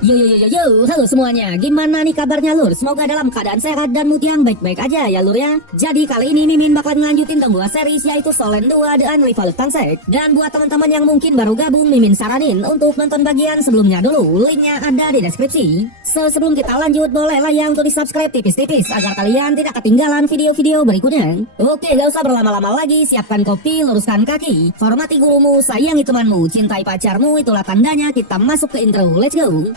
Halo semuanya, gimana nih kabarnya lur? Semoga dalam keadaan sehat dan mood yang baik-baik aja ya lur ya. Jadi kali ini Mimin bakal ngelanjutin sebuah series yaitu Solen 2 The Unrivaled Tansek. Dan buat teman-teman yang mungkin baru gabung, Mimin saranin untuk nonton bagian sebelumnya dulu, linknya ada di deskripsi. Sebelum kita lanjut, bolehlah ya untuk di subscribe tipis-tipis agar kalian tidak ketinggalan video-video berikutnya. Oke, gak usah berlama-lama lagi, siapkan kopi, luruskan kaki, hormati gurumu, sayangi temanmu, cintai pacarmu, itulah tandanya kita masuk ke intro. Let's go.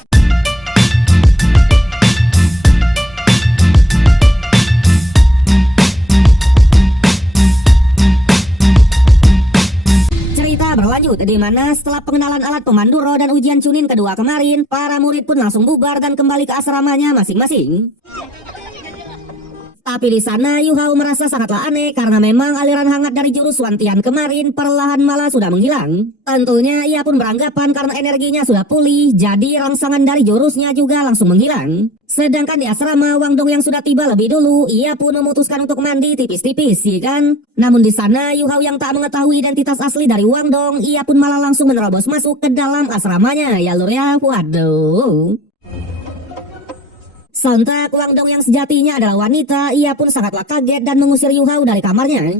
Berlanjut di mana setelah pengenalan alat pemandu roh dan ujian Chunin kedua kemarin, para murid pun langsung bubar dan kembali ke asramanya masing-masing. Tapi di sana Yu Hao merasa sangatlah aneh karena memang aliran hangat dari jurus Wantian kemarin perlahan malah sudah menghilang. Tentunya ia pun beranggapan karena energinya sudah pulih, jadi rangsangan dari jurusnya juga langsung menghilang. Sedangkan di asrama Wang Dong yang sudah tiba lebih dulu, ia pun memutuskan untuk mandi tipis-tipis, ya kan? Namun di sana Yu Hao yang tak mengetahui identitas asli dari Wang Dong, ia pun malah langsung menerobos masuk ke dalam asramanya, ya lur ya. Waduh. Sontak Wang Dong yang sejatinya adalah wanita, ia pun sangatlah kaget dan mengusir Yu Hao dari kamarnya.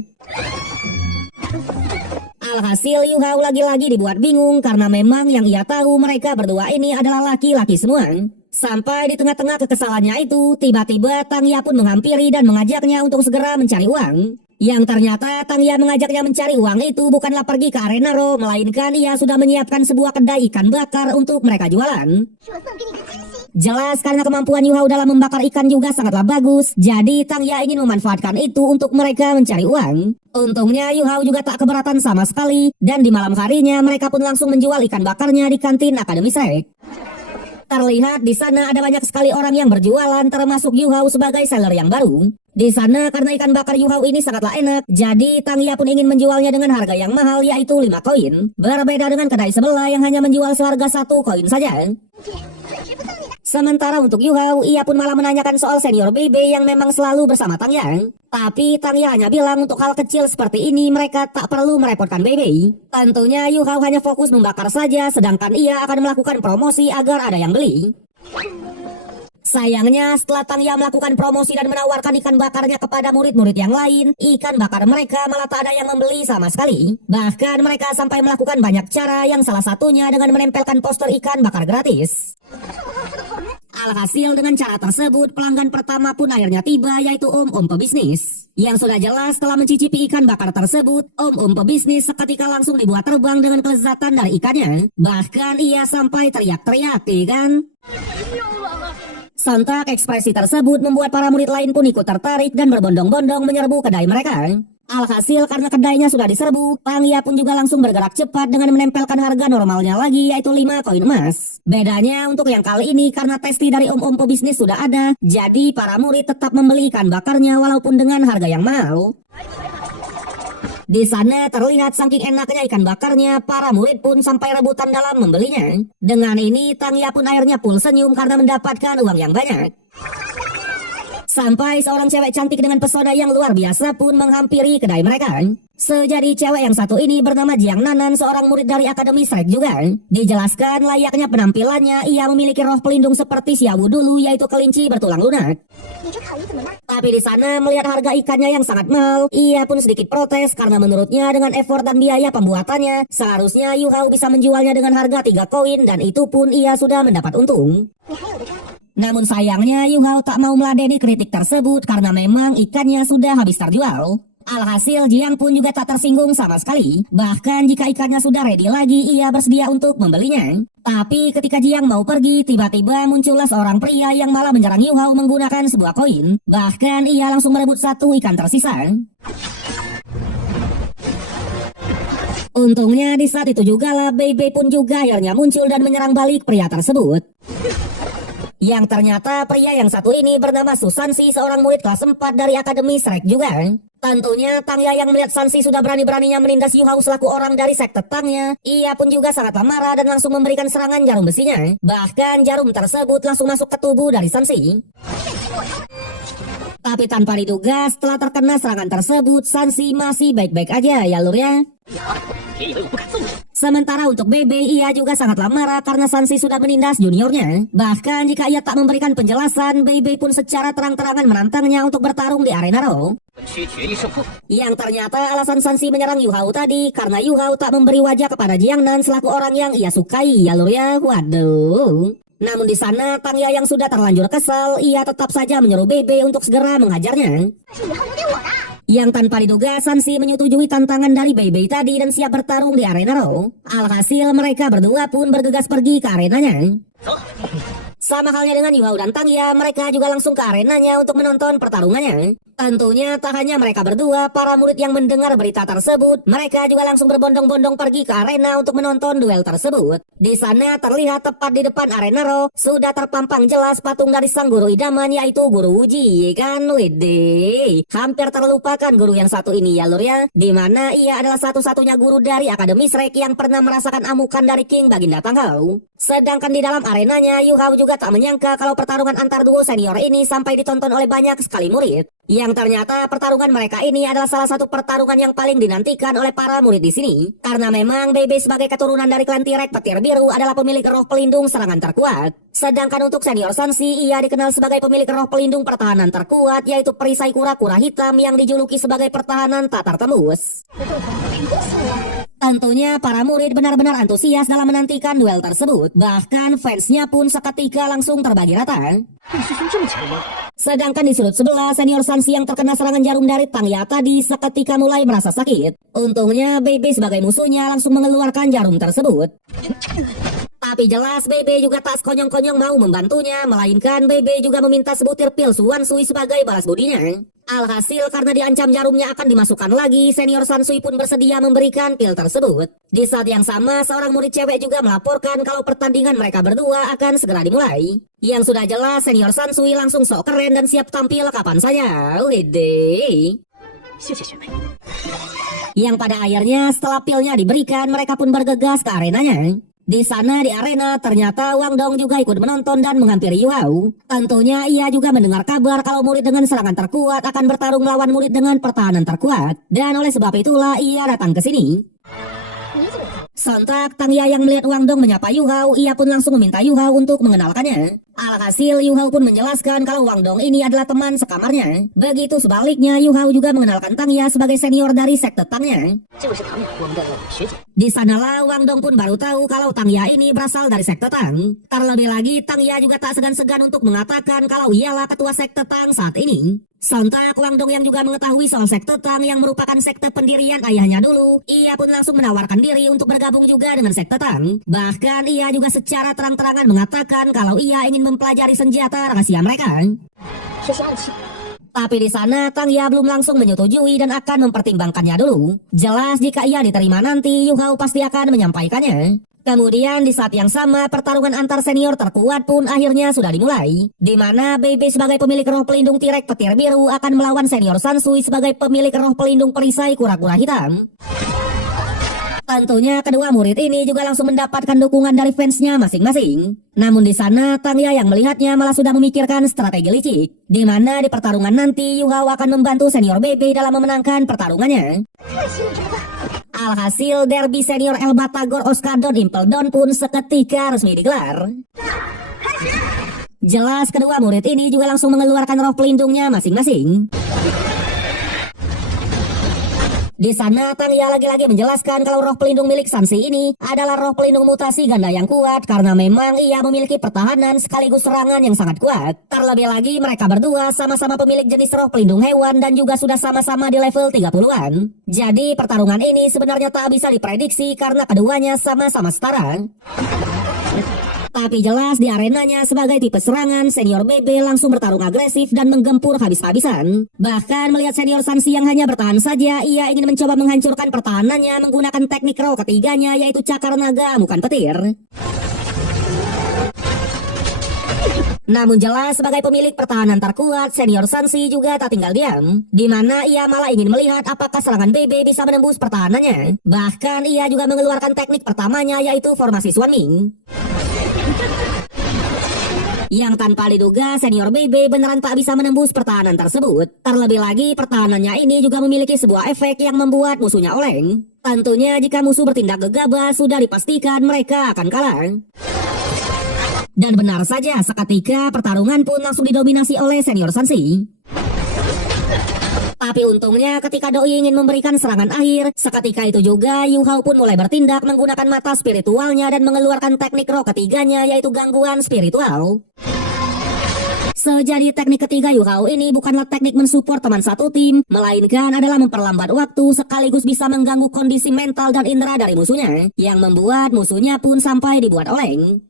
Alhasil Yu Hao lagi-lagi dibuat bingung karena memang yang ia tahu mereka berdua ini adalah laki-laki semua. Sampai di tengah-tengah kekesalannya itu, tiba-tiba Tang Ya pun menghampiri dan mengajaknya untuk segera mencari uang. Yang ternyata Tang Ya mengajaknya mencari uang itu bukanlah pergi ke arena Ro, melainkan ia sudah menyiapkan sebuah kedai ikan bakar untuk mereka jualan. Jelas karena kemampuan Yu Hao dalam membakar ikan juga sangatlah bagus, jadi Tang Ya ingin memanfaatkan itu untuk mereka mencari uang. Untungnya Yu Hao juga tak keberatan sama sekali, dan di malam harinya mereka pun langsung menjual ikan bakarnya di kantin Akademi Sek. Terlihat di sana ada banyak sekali orang yang berjualan, termasuk Yu Hao sebagai seller yang baru. Di sana karena ikan bakar Yu Hao ini sangatlah enak, jadi Tang Ya pun ingin menjualnya dengan harga yang mahal yaitu 5 koin. Berbeda dengan kedai sebelah yang hanya menjual seharga 1 koin saja. Sementara untuk Yu Hao, ia pun malah menanyakan soal senior Bebe yang memang selalu bersama Tang Ya. Tapi Tang Ya hanya bilang untuk hal kecil seperti ini mereka tak perlu merepotkan Bebe. Tentunya Yu Hao hanya fokus membakar saja, sedangkan ia akan melakukan promosi agar ada yang beli. Sayangnya setelah Tang Ya melakukan promosi dan menawarkan ikan bakarnya kepada murid-murid yang lain, ikan bakar mereka malah tak ada yang membeli sama sekali. Bahkan mereka sampai melakukan banyak cara yang salah satunya dengan menempelkan poster ikan bakar gratis. Alhasil dengan cara tersebut pelanggan pertama pun akhirnya tiba yaitu Om pebisnis. Yang sudah jelas setelah mencicipi ikan bakar tersebut, Om pebisnis seketika langsung dibuat terbang dengan kelezatan dari ikannya. Bahkan ia sampai teriak-teriak, kan? Sontak ekspresi tersebut membuat para murid lain pun ikut tertarik dan berbondong-bondong menyerbu kedai mereka. Alhasil karena kedainya sudah diserbu, Tang Ya pun juga langsung bergerak cepat dengan menempelkan harga normalnya lagi yaitu 5 koin emas. Bedanya untuk yang kali ini karena testi dari Om pebisnis sudah ada, jadi para murid tetap membeli ikan bakarnya walaupun dengan harga yang mahal. Di sana terlihat saking enaknya ikan bakarnya, para murid pun sampai rebutan dalam membelinya. Dengan ini Tang Ya pun akhirnya full senyum karena mendapatkan uang yang banyak. Sampai seorang cewek cantik dengan pesona yang luar biasa pun menghampiri kedai mereka. Sejadi cewek yang satu ini bernama Jiang Nanan, seorang murid dari Akademi Shrek juga. Dijelaskan layaknya penampilannya, ia memiliki roh pelindung seperti Xiaowu dulu yaitu kelinci bertulang lunak. Tapi di sana melihat harga ikannya yang sangat mahal, ia pun sedikit protes karena menurutnya dengan effort dan biaya pembuatannya, seharusnya Yu Hao bisa menjualnya dengan harga 3 koin dan itu pun ia sudah mendapat untung. Namun sayangnya Yu Hao tak mau meladeni kritik tersebut karena memang ikannya sudah habis terjual. Alhasil Jiang pun juga tak tersinggung sama sekali. Bahkan jika ikannya sudah ready lagi, ia bersedia untuk membelinya. Tapi ketika Jiang mau pergi, tiba-tiba muncullah seorang pria yang malah menyerang Yu Hao menggunakan sebuah koin. Bahkan ia langsung merebut 1 ikan tersisa. Untungnya di saat itu juga lah Bebe pun juga akhirnya muncul dan menyerang balik pria tersebut. Yang ternyata pria yang satu ini bernama Susansi, seorang murid kelas 4 dari Akademi Shrek juga. Tentunya Tang Ya yang melihat Sansi sudah berani-beraninya menindas Yu Hao selaku orang dari sekte Tangnya, ia pun juga sangat marah dan langsung memberikan serangan jarum besinya. Bahkan jarum tersebut langsung masuk ke tubuh dari Sansi. Tapi tanpa diduga setelah terkena serangan tersebut, Sansi masih baik-baik aja ya lur ya. Sementara untuk BB, ia juga sangatlah marah karena Sansi sudah menindas juniornya. Bahkan jika ia tak memberikan penjelasan, BB pun secara terang-terangan menantangnya untuk bertarung di arena Raw. Yang ternyata alasan Sansi menyerang Yu Hao tadi karena Yu Hao tak memberi wajah kepada Jiang Nan selaku orang yang ia sukai, ya lur ya. Waduh. Namun di sana Tang Ya yang sudah terlanjur kesal, ia tetap saja menyuruh BB untuk segera menghajarnya. Yang tanpa diduga Sansi menyetujui tantangan dari BB tadi dan siap bertarung di arena Raw. Alhasil mereka berdua pun bergegas pergi ke arenanya. Sama halnya dengan Yu Hao dan Tang Ya, mereka juga langsung ke arenanya untuk menonton pertarungannya. Tentunya tak hanya mereka berdua, para murid yang mendengar berita tersebut, mereka juga langsung berbondong-bondong pergi ke arena untuk menonton duel tersebut. Di sana terlihat tepat di depan arena Raw, sudah terpampang jelas patung dari sang guru idaman yaitu Guru Wuji, kan? Wede, hampir terlupakan guru yang satu ini ya lur ya, dimana ia adalah satu-satunya guru dari Akademi Shrek yang pernah merasakan amukan dari King Baginda Tanghao. Sedangkan di dalam arenanya, Yu Hao juga tak menyangka kalau pertarungan antar duo senior ini sampai ditonton oleh banyak sekali murid. Yang ternyata pertarungan mereka ini adalah salah satu pertarungan yang paling dinantikan oleh para murid di sini. Karena memang BB sebagai keturunan dari klan Tirek Petir Biru adalah pemilik roh pelindung serangan terkuat. Sedangkan untuk senior Sansi, ia dikenal sebagai pemilik roh pelindung pertahanan terkuat, yaitu perisai kura-kura hitam yang dijuluki sebagai pertahanan tak tertembus. Tentunya para murid benar-benar antusias dalam menantikan duel tersebut. Bahkan fansnya pun seketika langsung terbagi rata. Sedangkan di sudut sebelah, senior Sansi yang terkena serangan jarum dari Tang Ya tadi seketika mulai merasa sakit. Untungnya BB sebagai musuhnya langsung mengeluarkan jarum tersebut. Tapi jelas BB juga tak sekonyong-konyong mau membantunya, melainkan BB juga meminta sebutir pil Suan Sui sebagai balas budinya. Alhasil karena diancam jarumnya akan dimasukkan lagi, senior Sansui pun bersedia memberikan pil tersebut. Di saat yang sama, seorang murid cewek juga melaporkan kalau pertandingan mereka berdua akan segera dimulai. Yang sudah jelas, senior Sansui langsung sok keren dan siap tampil kapan saja. Wede. Yang pada akhirnya setelah pilnya diberikan, mereka pun bergegas ke arenanya. Di sana di arena ternyata Wang Dong juga ikut menonton dan menghampiri Yu Hao. Tentunya ia juga mendengar kabar kalau murid dengan serangan terkuat akan bertarung melawan murid dengan pertahanan terkuat. Dan oleh sebab itulah ia datang ke sini. Sontak Tang Ya yang melihat Wang Dong menyapa Yu Hao, ia pun langsung meminta Yu Hao untuk mengenalkannya. Alhasil Yu Hao pun menjelaskan kalau Wang Dong ini adalah teman sekamarnya. Begitu sebaliknya Yu Hao juga mengenalkan Tang Ya sebagai senior dari sekte Tangnya. Di sanalah Wang Dong pun baru tahu kalau Tang Ya ini berasal dari sekte Tang. Terlebih lagi Tang Ya juga tak segan-segan untuk mengatakan kalau ialah ketua sekte Tang saat ini. Sontak Wang Dong yang juga mengetahui soal sekte Tang yang merupakan sekte pendirian ayahnya dulu, ia pun langsung menawarkan diri untuk bergabung juga dengan sekte Tang. Bahkan ia juga secara terang-terangan mengatakan kalau ia ingin mempelajari senjata rahasia mereka. Tapi di sana Tang Ya belum langsung menyetujui dan akan mempertimbangkannya dulu. Jelas jika ia diterima nanti, Yu Hao pasti akan menyampaikannya. Kemudian di saat yang sama pertarungan antar senior terkuat pun akhirnya sudah dimulai, di mana BB sebagai pemilik roh pelindung Tirek Petir Biru akan melawan senior Sansui sebagai pemilik roh pelindung perisai kura-kura hitam. Tentunya kedua murid ini juga langsung mendapatkan dukungan dari fansnya masing-masing. Namun di sana Tang Ya yang melihatnya malah sudah memikirkan strategi licik, di mana di pertarungan nanti Yu Hao akan membantu senior BB dalam memenangkan pertarungannya. Alhasil derby senior El Batagor Oskadon Impel Don pun seketika resmi digelar. Jelas kedua murid ini juga langsung mengeluarkan roh pelindungnya masing-masing. Di sana Tang Ya lagi-lagi menjelaskan kalau roh pelindung milik Sansi ini adalah roh pelindung mutasi ganda yang kuat karena memang ia memiliki pertahanan sekaligus serangan yang sangat kuat. Terlebih lagi mereka berdua sama-sama pemilik jenis roh pelindung hewan dan juga sudah sama-sama di level 30-an. Jadi pertarungan ini sebenarnya tak bisa diprediksi karena keduanya sama-sama setara. Tapi jelas di arenanya sebagai tipe serangan, senior BB langsung bertarung agresif dan menggempur habis-habisan. Bahkan melihat senior Sansi yang hanya bertahan saja, ia ingin mencoba menghancurkan pertahanannya menggunakan teknik roh ketiganya yaitu cakar naga amukan petir. Namun jelas sebagai pemilik pertahanan terkuat, senior Sansi juga tak tinggal diam, di mana ia malah ingin melihat apakah serangan BB bisa menembus pertahanannya. Bahkan ia juga mengeluarkan teknik pertamanya yaitu formasi Swanming. Yang tanpa diduga senior BB beneran tak bisa menembus pertahanan tersebut. Terlebih lagi pertahanannya ini juga memiliki sebuah efek yang membuat musuhnya oleng. Tentunya jika musuh bertindak gegabah, sudah dipastikan mereka akan kalah. Dan benar saja, seketika pertarungan pun langsung didominasi oleh senior Sanshi. Tapi untungnya ketika Doi ingin memberikan serangan akhir, seketika itu juga Yu Hao pun mulai bertindak menggunakan mata spiritualnya dan mengeluarkan teknik roh ketiganya, yaitu gangguan spiritual. Sejadi teknik ketiga Yu Hao ini bukanlah teknik mensupport teman satu tim, melainkan adalah memperlambat waktu sekaligus bisa mengganggu kondisi mental dan indera dari musuhnya, yang membuat musuhnya pun sampai dibuat oleng.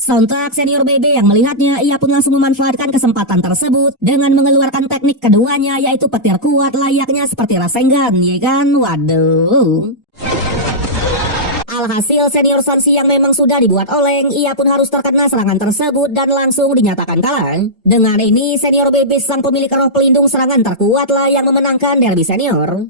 Sontak senior BB yang melihatnya, ia pun langsung memanfaatkan kesempatan tersebut dengan mengeluarkan teknik keduanya, yaitu petir kuat layaknya seperti Rasengan, ya kan? Waduh. Alhasil senior Sanshi yang memang sudah dibuat oleng, ia pun harus terkena serangan tersebut dan langsung dinyatakan kalah. Dengan ini senior BB sang pemilik roh pelindung serangan terkuatlah yang memenangkan derby senior.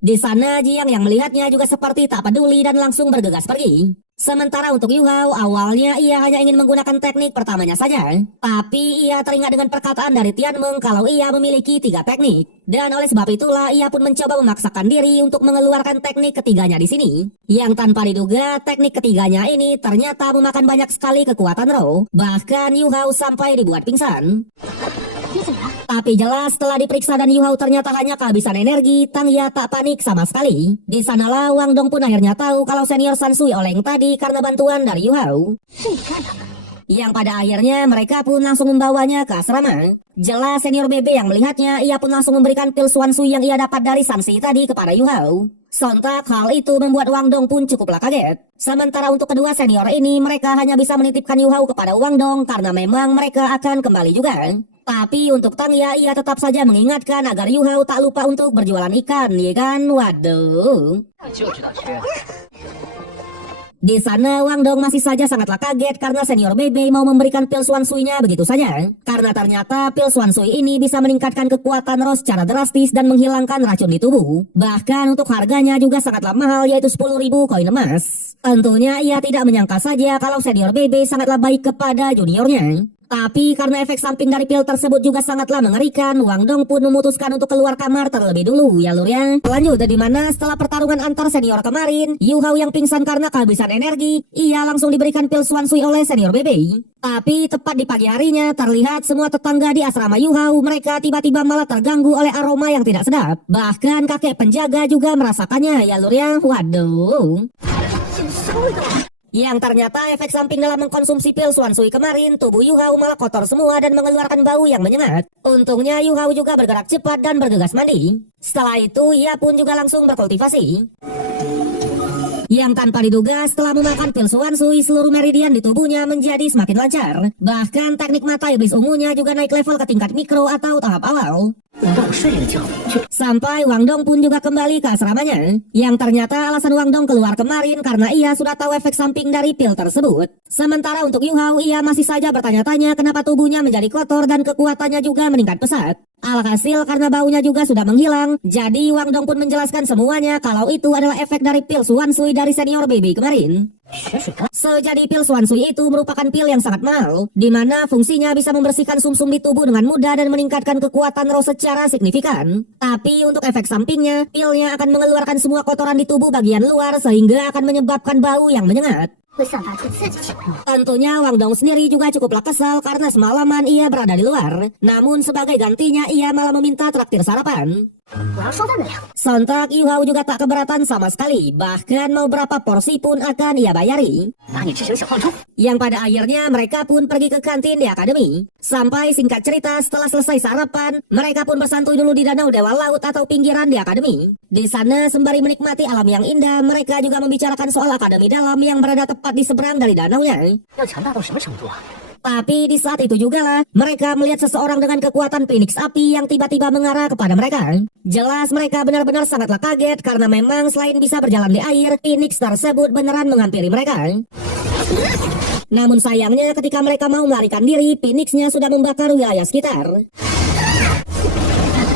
Di sana Jiang yang melihatnya juga seperti tak peduli dan langsung bergegas pergi. Sementara untuk Yu Hao, awalnya ia hanya ingin menggunakan teknik pertamanya saja. Tapi ia teringat dengan perkataan dari Tianmeng kalau ia memiliki 3 teknik. Dan oleh sebab itulah ia pun mencoba memaksakan diri untuk mengeluarkan teknik ketiganya di sini. Yang tanpa diduga teknik ketiganya ini ternyata memakan banyak sekali kekuatan roh. Bahkan Yu Hao sampai dibuat pingsan. Tapi jelas setelah diperiksa dan Yu Hao ternyata hanya kehabisan energi, Tang Ya tak panik sama sekali. Di sanalah Wang Dong pun akhirnya tahu kalau senior Sansui oleng tadi karena bantuan dari Yu Hao. Yang pada akhirnya mereka pun langsung membawanya ke asrama. Jelas senior BB yang melihatnya, ia pun langsung memberikan pil Swansui yang ia dapat dari Sanshi tadi kepada Yu Hao. Sontak hal itu membuat Wang Dong pun cukuplah kaget. Sementara untuk kedua senior ini, mereka hanya bisa menitipkan Yu Hao kepada Wang Dong karena memang mereka akan kembali juga. Tapi untuk Tang Ya, ia tetap saja mengingatkan agar Yu Hao tak lupa untuk berjualan ikan, ya kan? Waduh. Di sana Wang Dong masih saja sangatlah kaget karena senior BB mau memberikan pil Swansui-nya begitu saja. Karena ternyata pil Swansui ini bisa meningkatkan kekuatan roh secara drastis dan menghilangkan racun di tubuh. Bahkan untuk harganya juga sangatlah mahal, yaitu 10.000 koin emas. Tentunya ia tidak menyangka saja kalau senior BB sangatlah baik kepada juniornya. Tapi karena efek samping dari pil tersebut juga sangatlah mengerikan, Wang Dong pun memutuskan untuk keluar kamar terlebih dulu, ya lur ya. Lanjut di mana setelah pertarungan antar senior kemarin, Yu Hao yang pingsan karena kehabisan energi, ia langsung diberikan pil Swansui oleh senior BB. Tapi tepat di pagi harinya, terlihat semua tetangga di asrama Yu Hao, mereka tiba-tiba malah terganggu oleh aroma yang tidak sedap. Bahkan kakek penjaga juga merasakannya, ya lur ya. Waduh. Yang ternyata efek samping dalam mengkonsumsi pil Swansui kemarin, tubuh Yu Hao malah kotor semua dan mengeluarkan bau yang menyengat. Untungnya Yu Hao juga bergerak cepat dan bergegas mandi. Setelah itu ia pun juga langsung berkultivasi. Yang tanpa diduga setelah memakan pil Swansui, seluruh meridian di tubuhnya menjadi semakin lancar. Bahkan teknik mata iblis ungunya juga naik level ke tingkat mikro atau tahap awal. Sampai Wang Dong pun juga kembali ke asramanya. Yang ternyata alasan Wang Dong keluar kemarin karena ia sudah tahu efek samping dari pil tersebut. Sementara untuk Yu Hao, ia masih saja bertanya-tanya kenapa tubuhnya menjadi kotor dan kekuatannya juga meningkat pesat. Alhasil karena baunya juga sudah menghilang, jadi Wang Dong pun menjelaskan semuanya kalau itu adalah efek dari pil Swansui dari senior BB kemarin. Sejadi pil Swansui itu merupakan pil yang sangat mahal, di mana fungsinya bisa membersihkan sumsum di tubuh dengan mudah dan meningkatkan kekuatan roh secara signifikan. Tapi untuk efek sampingnya, pilnya akan mengeluarkan semua kotoran di tubuh bagian luar sehingga akan menyebabkan bau yang menyengat. Tentunya Wang Dong sendiri juga cukuplah kesal karena semalaman ia berada di luar. Namun sebagai gantinya ia malah meminta traktir sarapan. Sontak Yu Hao juga tak keberatan sama sekali, bahkan mau berapa porsi pun akan ia bayari. Yang pada akhirnya mereka pun pergi ke kantin di akademi. Sampai singkat cerita setelah selesai sarapan, mereka pun bersantai dulu di danau Dewa Laut atau pinggiran di akademi. Di sana sembari menikmati alam yang indah, mereka juga membicarakan soal akademi dalam yang berada tepat di seberang dari danaunya. Tapi di saat itu juga lah, mereka melihat seseorang dengan kekuatan Phoenix api yang tiba-tiba mengarah kepada mereka. Jelas mereka benar-benar sangatlah kaget karena memang selain bisa berjalan di air, Phoenix tersebut beneran menghampiri mereka. Namun sayangnya ketika mereka mau melarikan diri, Phoenix-nya sudah membakar wilayah sekitar.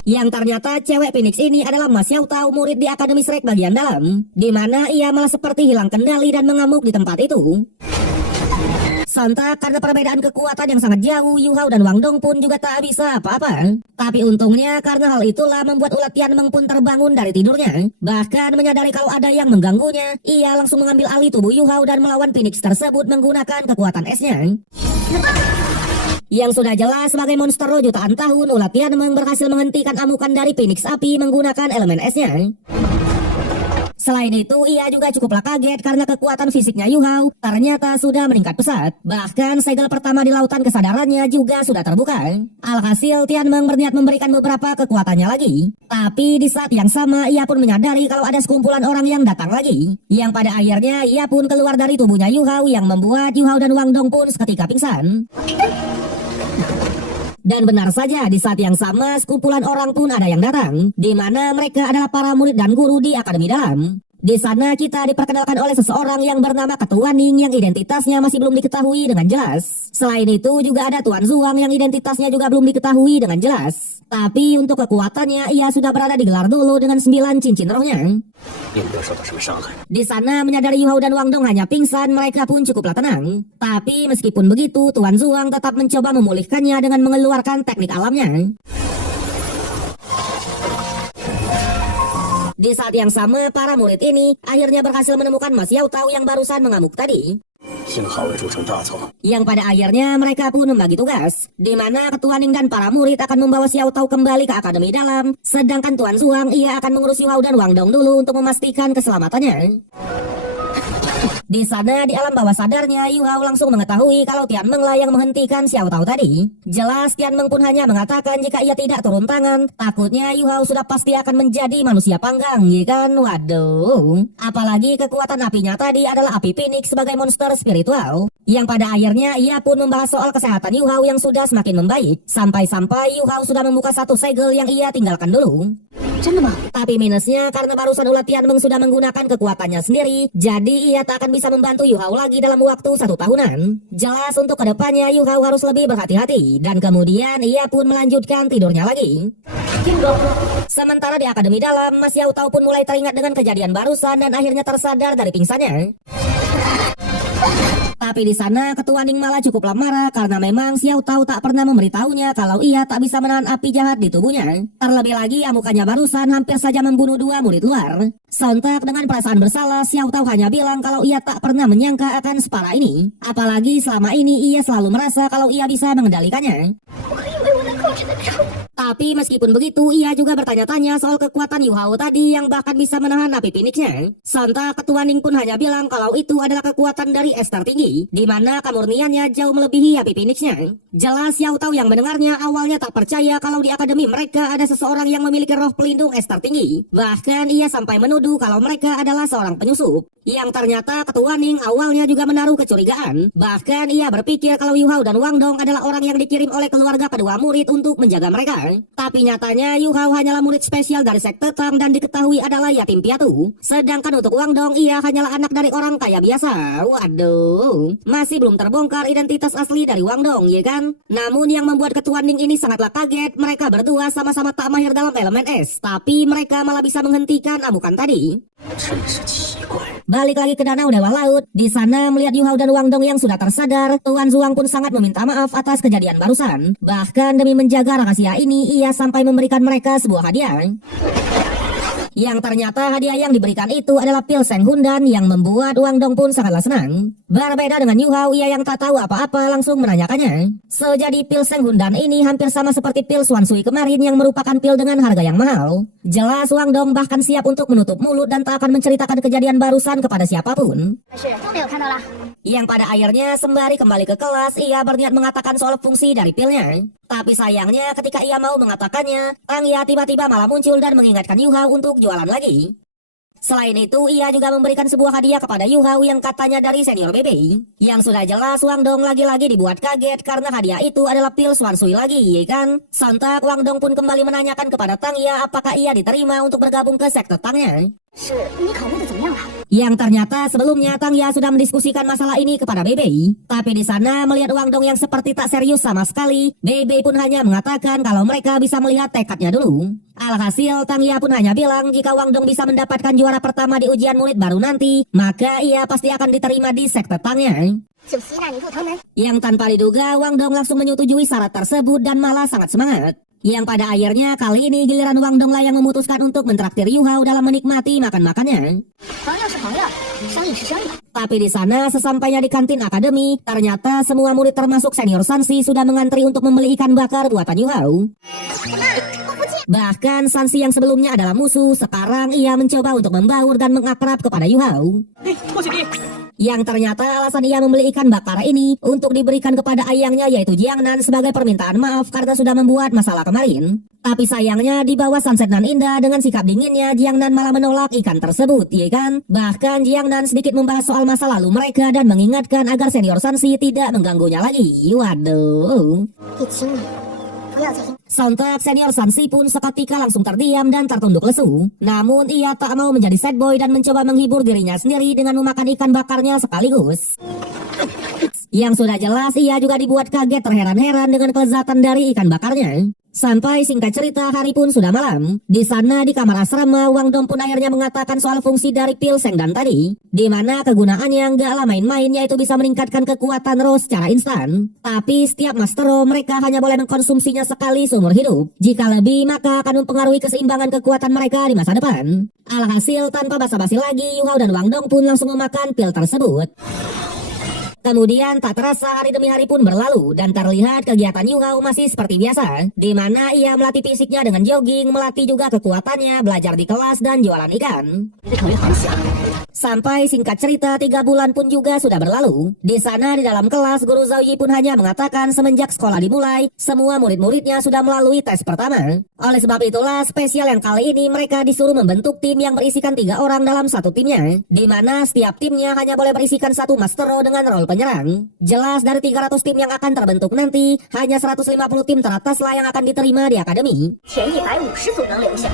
Yang ternyata cewek Phoenix ini adalah Ma Xiao Tao, murid di Akademi Shrek bagian dalam, di mana ia malah seperti hilang kendali dan mengamuk di tempat itu. Sontak karena perbedaan kekuatan yang sangat jauh, Yu Hao dan Wang Dong pun juga tak bisa apa-apa. Tapi untungnya karena hal itulah membuat ulat Tianmeng pun terbangun dari tidurnya. Bahkan menyadari kalau ada yang mengganggunya, ia langsung mengambil alih tubuh Yu Hao dan melawan Phoenix tersebut menggunakan kekuatan esnya. Yang sudah jelas sebagai monster jutaan tahun, ulat Tianmeng berhasil menghentikan amukan dari Phoenix api menggunakan elemen esnya. Selain itu, ia juga cukuplah kaget karena kekuatan fisiknya Yu Hao ternyata sudah meningkat pesat. Bahkan segel pertama di lautan kesadarannya juga sudah terbuka. Alhasil, Tianmeng berniat memberikan beberapa kekuatannya lagi. Tapi di saat yang sama, ia pun menyadari kalau ada sekumpulan orang yang datang lagi. Yang pada akhirnya, ia pun keluar dari tubuhnya Yu Hao yang membuat Yu Hao dan Wang Dong pun seketika pingsan. Dan benar saja, di saat yang sama, sekumpulan orang pun ada yang datang, di mana mereka adalah para murid dan guru di Akademi Dalam. Di sana kita diperkenalkan oleh seseorang yang bernama Ketua Ning yang identitasnya masih belum diketahui dengan jelas. Selain itu juga ada Tuan Zuang yang identitasnya juga belum diketahui dengan jelas. Tapi untuk kekuatannya, ia sudah berada di gelar dulu dengan 9 cincin rohnya. Di sana menyadari Yu Hao dan Wang Dong hanya pingsan, mereka pun cukuplah tenang. Tapi meskipun begitu, Tuan Zuang tetap mencoba memulihkannya dengan mengeluarkan teknik alamnya. Di saat yang sama, para murid ini akhirnya berhasil menemukan Mas Yao Tao yang barusan mengamuk tadi. Yang pada akhirnya mereka pun membagi tugas, di mana Ketua Ning dan para murid akan membawa Xiao Tao kembali ke Akademi Dalam, sedangkan Tuan Zuang ia akan mengurus Yu Hao dan Wang Dong dulu untuk memastikan keselamatannya. Di sana, di alam bawah sadarnya, Yu Hao langsung mengetahui kalau Tianmeng lah yang menghentikan Xiao Tao tadi. Jelas Tianmeng pun hanya mengatakan jika ia tidak turun tangan, takutnya Yu Hao sudah pasti akan menjadi manusia panggang, ya kan? Waduh. Apalagi kekuatan apinya tadi adalah api Phoenix sebagai monster spiritual. Yang pada akhirnya ia pun membahas soal kesehatan Yu Hao yang sudah semakin membaik. Sampai-sampai Yu Hao sudah membuka satu segel yang ia tinggalkan dulu. Tapi minusnya karena barusan ulat Tianmeng sudah menggunakan kekuatannya sendiri, jadi ia tak akan bisa membantu Yu Hao lagi dalam waktu 1 tahunan. Jelas untuk kedepannya Yu Hao harus lebih berhati-hati, dan kemudian ia pun melanjutkan tidurnya lagi. Sementara di Akademi Dalam, Mas Yao Tao pun mulai teringat dengan kejadian barusan dan akhirnya tersadar dari pingsannya. Tapi di sana Ketua Ning malah cukuplah marah karena memang Xiao Tao tak pernah memberitahunya kalau ia tak bisa menahan api jahat di tubuhnya. Terlebih lagi amukannya barusan hampir saja membunuh 2 murid luar. Sontak dengan perasaan bersalah, Xiao Tao hanya bilang kalau ia tak pernah menyangka akan separah ini. Apalagi selama ini ia selalu merasa kalau ia bisa mengendalikannya. Tapi meskipun begitu, ia juga bertanya-tanya soal kekuatan Yu Hao tadi yang bahkan bisa menahan api Phoenix-nya. Sontak Ketua Ning pun hanya bilang kalau itu adalah kekuatan dari es tertinggi, di mana kemurniannya jauh melebihi api Phoenix-nya. Jelas Xiao Tao yang mendengarnya awalnya tak percaya kalau di akademi mereka ada seseorang yang memiliki roh pelindung es tertinggi. Bahkan ia sampai menuduh kalau mereka adalah seorang penyusup. Yang ternyata Ketua Ning awalnya juga menaruh kecurigaan. Bahkan ia berpikir kalau Yu Hao dan Wang Dong adalah orang yang dikirim oleh keluarga kedua murid untuk menjaga mereka. Tapi nyatanya Yu Hao hanyalah murid spesial dari sekte Tang dan diketahui adalah yatim piatu. Sedangkan untuk Wang Dong ia hanyalah anak dari orang kaya biasa. Waduh, masih belum terbongkar identitas asli dari Wang Dong, ya kan? Namun yang membuat Ketua Ning ini sangatlah kaget, mereka berdua sama-sama tak mahir dalam elemen es, tapi mereka malah bisa menghentikan amukan tadi. Balik lagi ke danau Dewa Laut. Di sana melihat Yu Hao dan Wang Dong yang sudah tersadar, Tuan Zuang pun sangat meminta maaf atas kejadian barusan. Bahkan demi menjaga rahasia ini, ia sampai memberikan mereka sebuah hadiah. Yang ternyata hadiah yang diberikan itu adalah pil Seng Hundan yang membuat Wang Dong pun sangatlah senang. Berbeda dengan Yu Hao, ia yang tak tahu apa-apa langsung menanyakannya. So jadi pil Seng Hundan ini hampir sama seperti pil Xuan Sui kemarin yang merupakan pil dengan harga yang mahal. Jelas Wang Dong bahkan siap untuk menutup mulut dan tak akan menceritakan kejadian barusan kepada siapapun. Yang pada akhirnya sembari kembali ke kelas, ia berniat mengatakan soal fungsi dari pilnya. Tapi sayangnya ketika ia mau mengatakannya, Tang Ya tiba-tiba malah muncul dan mengingatkan Yu Hao untuk jualan lagi. Selain itu, ia juga memberikan sebuah hadiah kepada Yu Hao yang katanya dari senior BB. Yang sudah jelas Wang Dong lagi-lagi dibuat kaget karena hadiah itu adalah pil Xuan Sui lagi, ya kan? Sontak Wang Dong pun kembali menanyakan kepada Tang Ya apakah ia diterima untuk bergabung ke sekte Tangnya. Yang ternyata sebelumnya Tang Ya sudah mendiskusikan masalah ini kepada Bebe. Tapi di sana melihat Wang Dong yang seperti tak serius sama sekali, Bebe pun hanya mengatakan kalau mereka bisa melihat tekadnya dulu. Alhasil Tang Ya pun hanya bilang jika Wang Dong bisa mendapatkan juara pertama di ujian murid baru nanti, maka ia pasti akan diterima di sekte Tangnya. Yang tanpa diduga Wang Dong langsung menyetujui syarat tersebut dan malah sangat semangat. Yang pada akhirnya kali ini giliran Wang Dong lah yang memutuskan untuk mentraktir Yu Hao dalam menikmati makan-makannya. Tapi di sana sesampainya di kantin akademi, ternyata semua murid termasuk senior Sansi sudah mengantri untuk membeli ikan bakar buatan Yu Hao. Bahkan Sansi yang sebelumnya adalah musuh, sekarang ia mencoba untuk membaur dan mengakrab kepada Yu Hao. Yang ternyata alasan ia membeli ikan bakar ini untuk diberikan kepada ayangnya yaitu Jiangnan sebagai permintaan maaf karena sudah membuat masalah kemarin. Tapi sayangnya di bawah sunset nan indah dengan sikap dinginnya Jiangnan malah menolak ikan tersebut, ya kan? Bahkan Jiangnan sedikit membahas soal masa lalu mereka dan mengingatkan agar senior Sansi tidak mengganggunya lagi. Waduh. Sontak senior Sansi pun seketika langsung terdiam dan tertunduk lesu. Namun ia tak mau menjadi sad boy dan mencoba menghibur dirinya sendiri dengan memakan ikan bakarnya sekaligus. Yang sudah jelas ia juga dibuat kaget terheran-heran dengan kelezatan dari ikan bakarnya. Sampai singkat cerita hari pun sudah malam. Di sana di kamar asrama Wang Dong pun akhirnya mengatakan soal fungsi dari pil Sengdan tadi, di mana kegunaannya nggak lah main-main yaitu bisa meningkatkan kekuatan Ro secara instan. Tapi setiap Master Ro mereka hanya boleh mengkonsumsinya sekali seumur hidup. Jika lebih maka akan mempengaruhi keseimbangan kekuatan mereka di masa depan. Alhasil tanpa basa-basi lagi Yu Hao dan Wang Dong pun langsung memakan pil tersebut. Kemudian tak terasa hari demi hari pun berlalu dan terlihat kegiatan Yu Hao masih seperti biasa, di mana ia melatih fisiknya dengan jogging, melatih juga kekuatannya, belajar di kelas dan jualan ikan. Sampai singkat cerita 3 bulan pun juga sudah berlalu. Di sana di dalam kelas Guru Zhao Yi pun hanya mengatakan semenjak sekolah dimulai, semua murid-muridnya sudah melalui tes pertama. Oleh sebab itulah spesial yang kali ini mereka disuruh membentuk tim yang berisikan 3 orang dalam satu timnya, di mana setiap timnya hanya boleh berisikan 1 Master Ro dengan role penyerang. Jelas dari 300 tim yang akan terbentuk nanti, hanya 150 tim teratas lah yang akan diterima di akademi.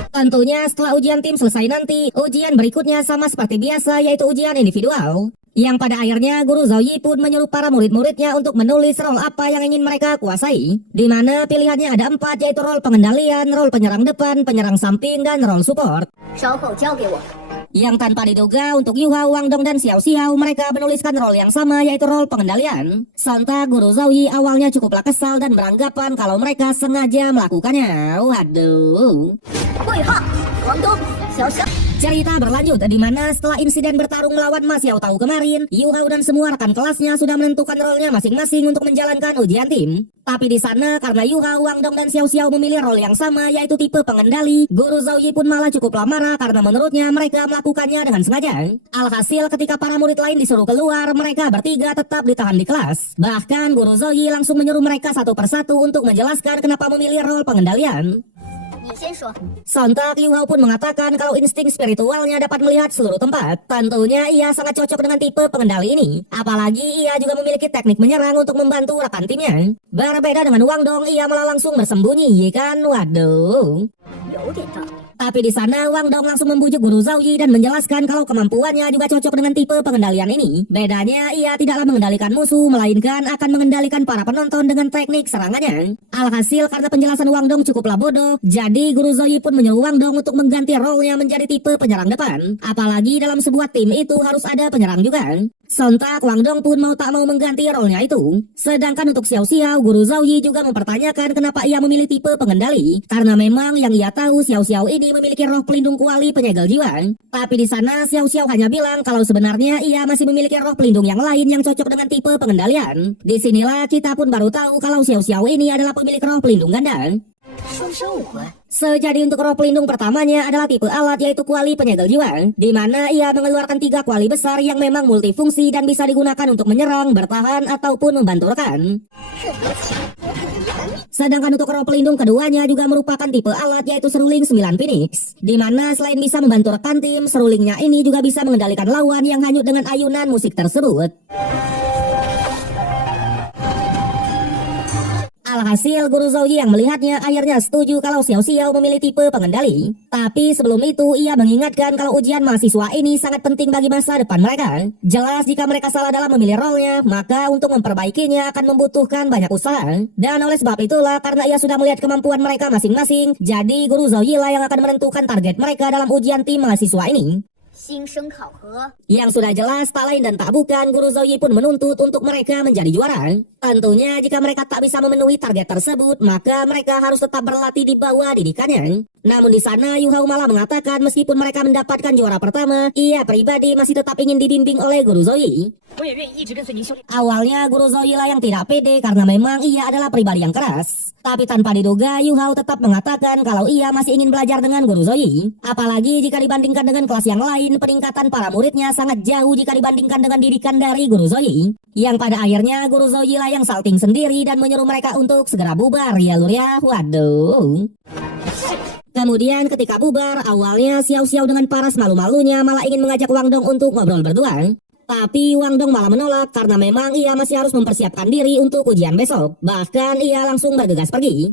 Tentunya setelah ujian tim selesai nanti, ujian berikutnya sama seperti biasa yaitu ujian individual. Yang pada akhirnya Guru Zhao Yi pun menyuruh para murid-muridnya untuk menulis role apa yang ingin mereka kuasai. Di mana pilihannya ada 4 yaitu role pengendalian, role penyerang depan, penyerang samping, dan role support. Yang tanpa diduga untuk Yu Hao, Wang Dong, dan Xiao Xiao mereka menuliskan role yang sama yaitu role pengendalian. Sontak Guru Zhao Yi awalnya cukuplah kesal dan beranggapan kalau mereka sengaja melakukannya. Waduh. Cerita berlanjut di mana setelah insiden bertarung melawan Ma Xiao Tao kemarin, Yu Hao dan semua rekan kelasnya sudah menentukan role-nya masing-masing untuk menjalankan ujian tim. Tapi di sana karena Yu Hao, Wang Dong, dan Xiao Xiao memilih role yang sama yaitu tipe pengendali, Guru Zhao Yi pun malah cukuplah marah karena menurutnya mereka melakukannya dengan sengaja. Alhasil ketika para murid lain disuruh keluar, mereka bertiga tetap ditahan di kelas. Bahkan Guru Zhao Yi langsung menyuruh mereka satu persatu untuk menjelaskan kenapa memilih role pengendalian. Sontak Yu Hao pun mengatakan kalau insting spiritualnya dapat melihat seluruh tempat. Tentunya ia sangat cocok dengan tipe pengendali ini. Apalagi ia juga memiliki teknik menyerang untuk membantu rekan timnya. Berbeda dengan Wang Dong, ia malah langsung bersembunyi, ya kan? Waduh. Tapi di sana Wang Dong langsung membujuk Guru Zhao Yi dan menjelaskan kalau kemampuannya juga cocok dengan tipe pengendalian ini. Bedanya ia tidaklah mengendalikan musuh, melainkan akan mengendalikan para penonton dengan teknik serangannya. Alhasil karena penjelasan Wang Dong cukuplah bodoh, jadi Guru Zhao Yi pun menyuruh Wang Dong untuk mengganti role-nya menjadi tipe penyerang depan. Apalagi dalam sebuah tim itu harus ada penyerang juga. Sontak Wang Dong pun mau tak mau mengganti role-nya itu. Sedangkan untuk Xiao Xiao, Guru Zhao Yi juga mempertanyakan kenapa ia memilih tipe pengendali. Karena memang yang ia tahu Xiao Xiao ini memiliki roh pelindung kuali penyegel jiwa. Tapi di sana Xiao Xiao hanya bilang kalau sebenarnya ia masih memiliki roh pelindung yang lain yang cocok dengan tipe pengendalian. Disinilah kita pun baru tahu kalau Xiao Xiao ini adalah pemilik roh pelindung ganda. Sejadi untuk roh pelindung pertamanya adalah tipe alat yaitu kuali penyegel jiwa, di mana ia mengeluarkan 3 kuali besar yang memang multifungsi dan bisa digunakan untuk menyerang, bertahan, ataupun membantu rekan. Sedangkan untuk roh pelindung keduanya juga merupakan tipe alat yaitu seruling 9 Phoenix, di mana selain bisa membantu rekan tim, serulingnya ini juga bisa mengendalikan lawan yang hanyut dengan ayunan musik tersebut. Alhasil Guru Zouyi yang melihatnya akhirnya setuju kalau Xiao Xiao memilih tipe pengendali. Tapi sebelum itu ia mengingatkan kalau ujian mahasiswa ini sangat penting bagi masa depan mereka. Jelas jika mereka salah dalam memilih role-nya, maka untuk memperbaikinya akan membutuhkan banyak usaha. Dan oleh sebab itulah karena ia sudah melihat kemampuan mereka masing-masing, jadi Guru Zouyi lah yang akan menentukan target mereka dalam ujian tim mahasiswa ini. Yang sudah jelas tak lain dan tak bukan Guru Zouyi pun menuntut untuk mereka menjadi juara. Tentunya jika mereka tak bisa memenuhi target tersebut, maka mereka harus tetap berlatih di bawah didikannya. Namun di sana Yu Hao malah mengatakan meskipun mereka mendapatkan juara pertama, ia pribadi masih tetap ingin dibimbing oleh Guru Zouyi. Awalnya Guru Zouyi lah yang tidak pede karena memang ia adalah pribadi yang keras. Tapi tanpa diduga Yu Hao tetap mengatakan kalau ia masih ingin belajar dengan Guru Zouyi. Apalagi jika dibandingkan dengan kelas yang lain, peningkatan para muridnya sangat jauh jika dibandingkan dengan didikan dari Guru Zouyi. Yang pada akhirnya Guru Zouyi lah yang salting sendiri dan menyuruh mereka untuk segera bubar ya lur ya. Waduh. Kemudian ketika bubar, awalnya Xiao Xiao dengan paras malu-malunya malah ingin mengajak Wang Dong untuk ngobrol berdua. Tapi Wang Dong malah menolak karena memang ia masih harus mempersiapkan diri untuk ujian besok. Bahkan ia langsung bergegas pergi.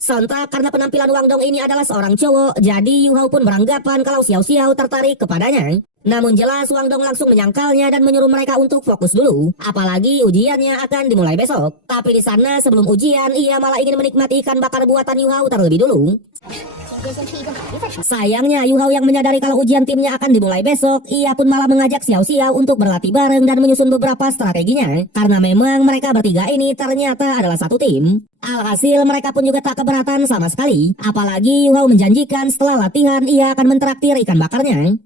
Sontak karena penampilan Wang Dong ini adalah seorang cowok, jadi Yu Hao pun beranggapan kalau Xiao Xiao tertarik kepadanya. Namun jelas Wang Dong langsung menyangkalnya dan menyuruh mereka untuk fokus dulu. Apalagi ujiannya akan dimulai besok. Tapi di sana sebelum ujian ia malah ingin menikmati ikan bakar buatan Yu Hao terlebih dulu. Sayangnya Yu Hao yang menyadari kalau ujian timnya akan dimulai besok, ia pun malah mengajak Xiao Xiao untuk berlatih bareng dan menyusun beberapa strateginya. Karena memang mereka bertiga ini ternyata adalah satu tim. Alhasil mereka pun juga tak keberatan sama sekali. Apalagi Yu Hao menjanjikan setelah latihan ia akan mentraktir ikan bakarnya.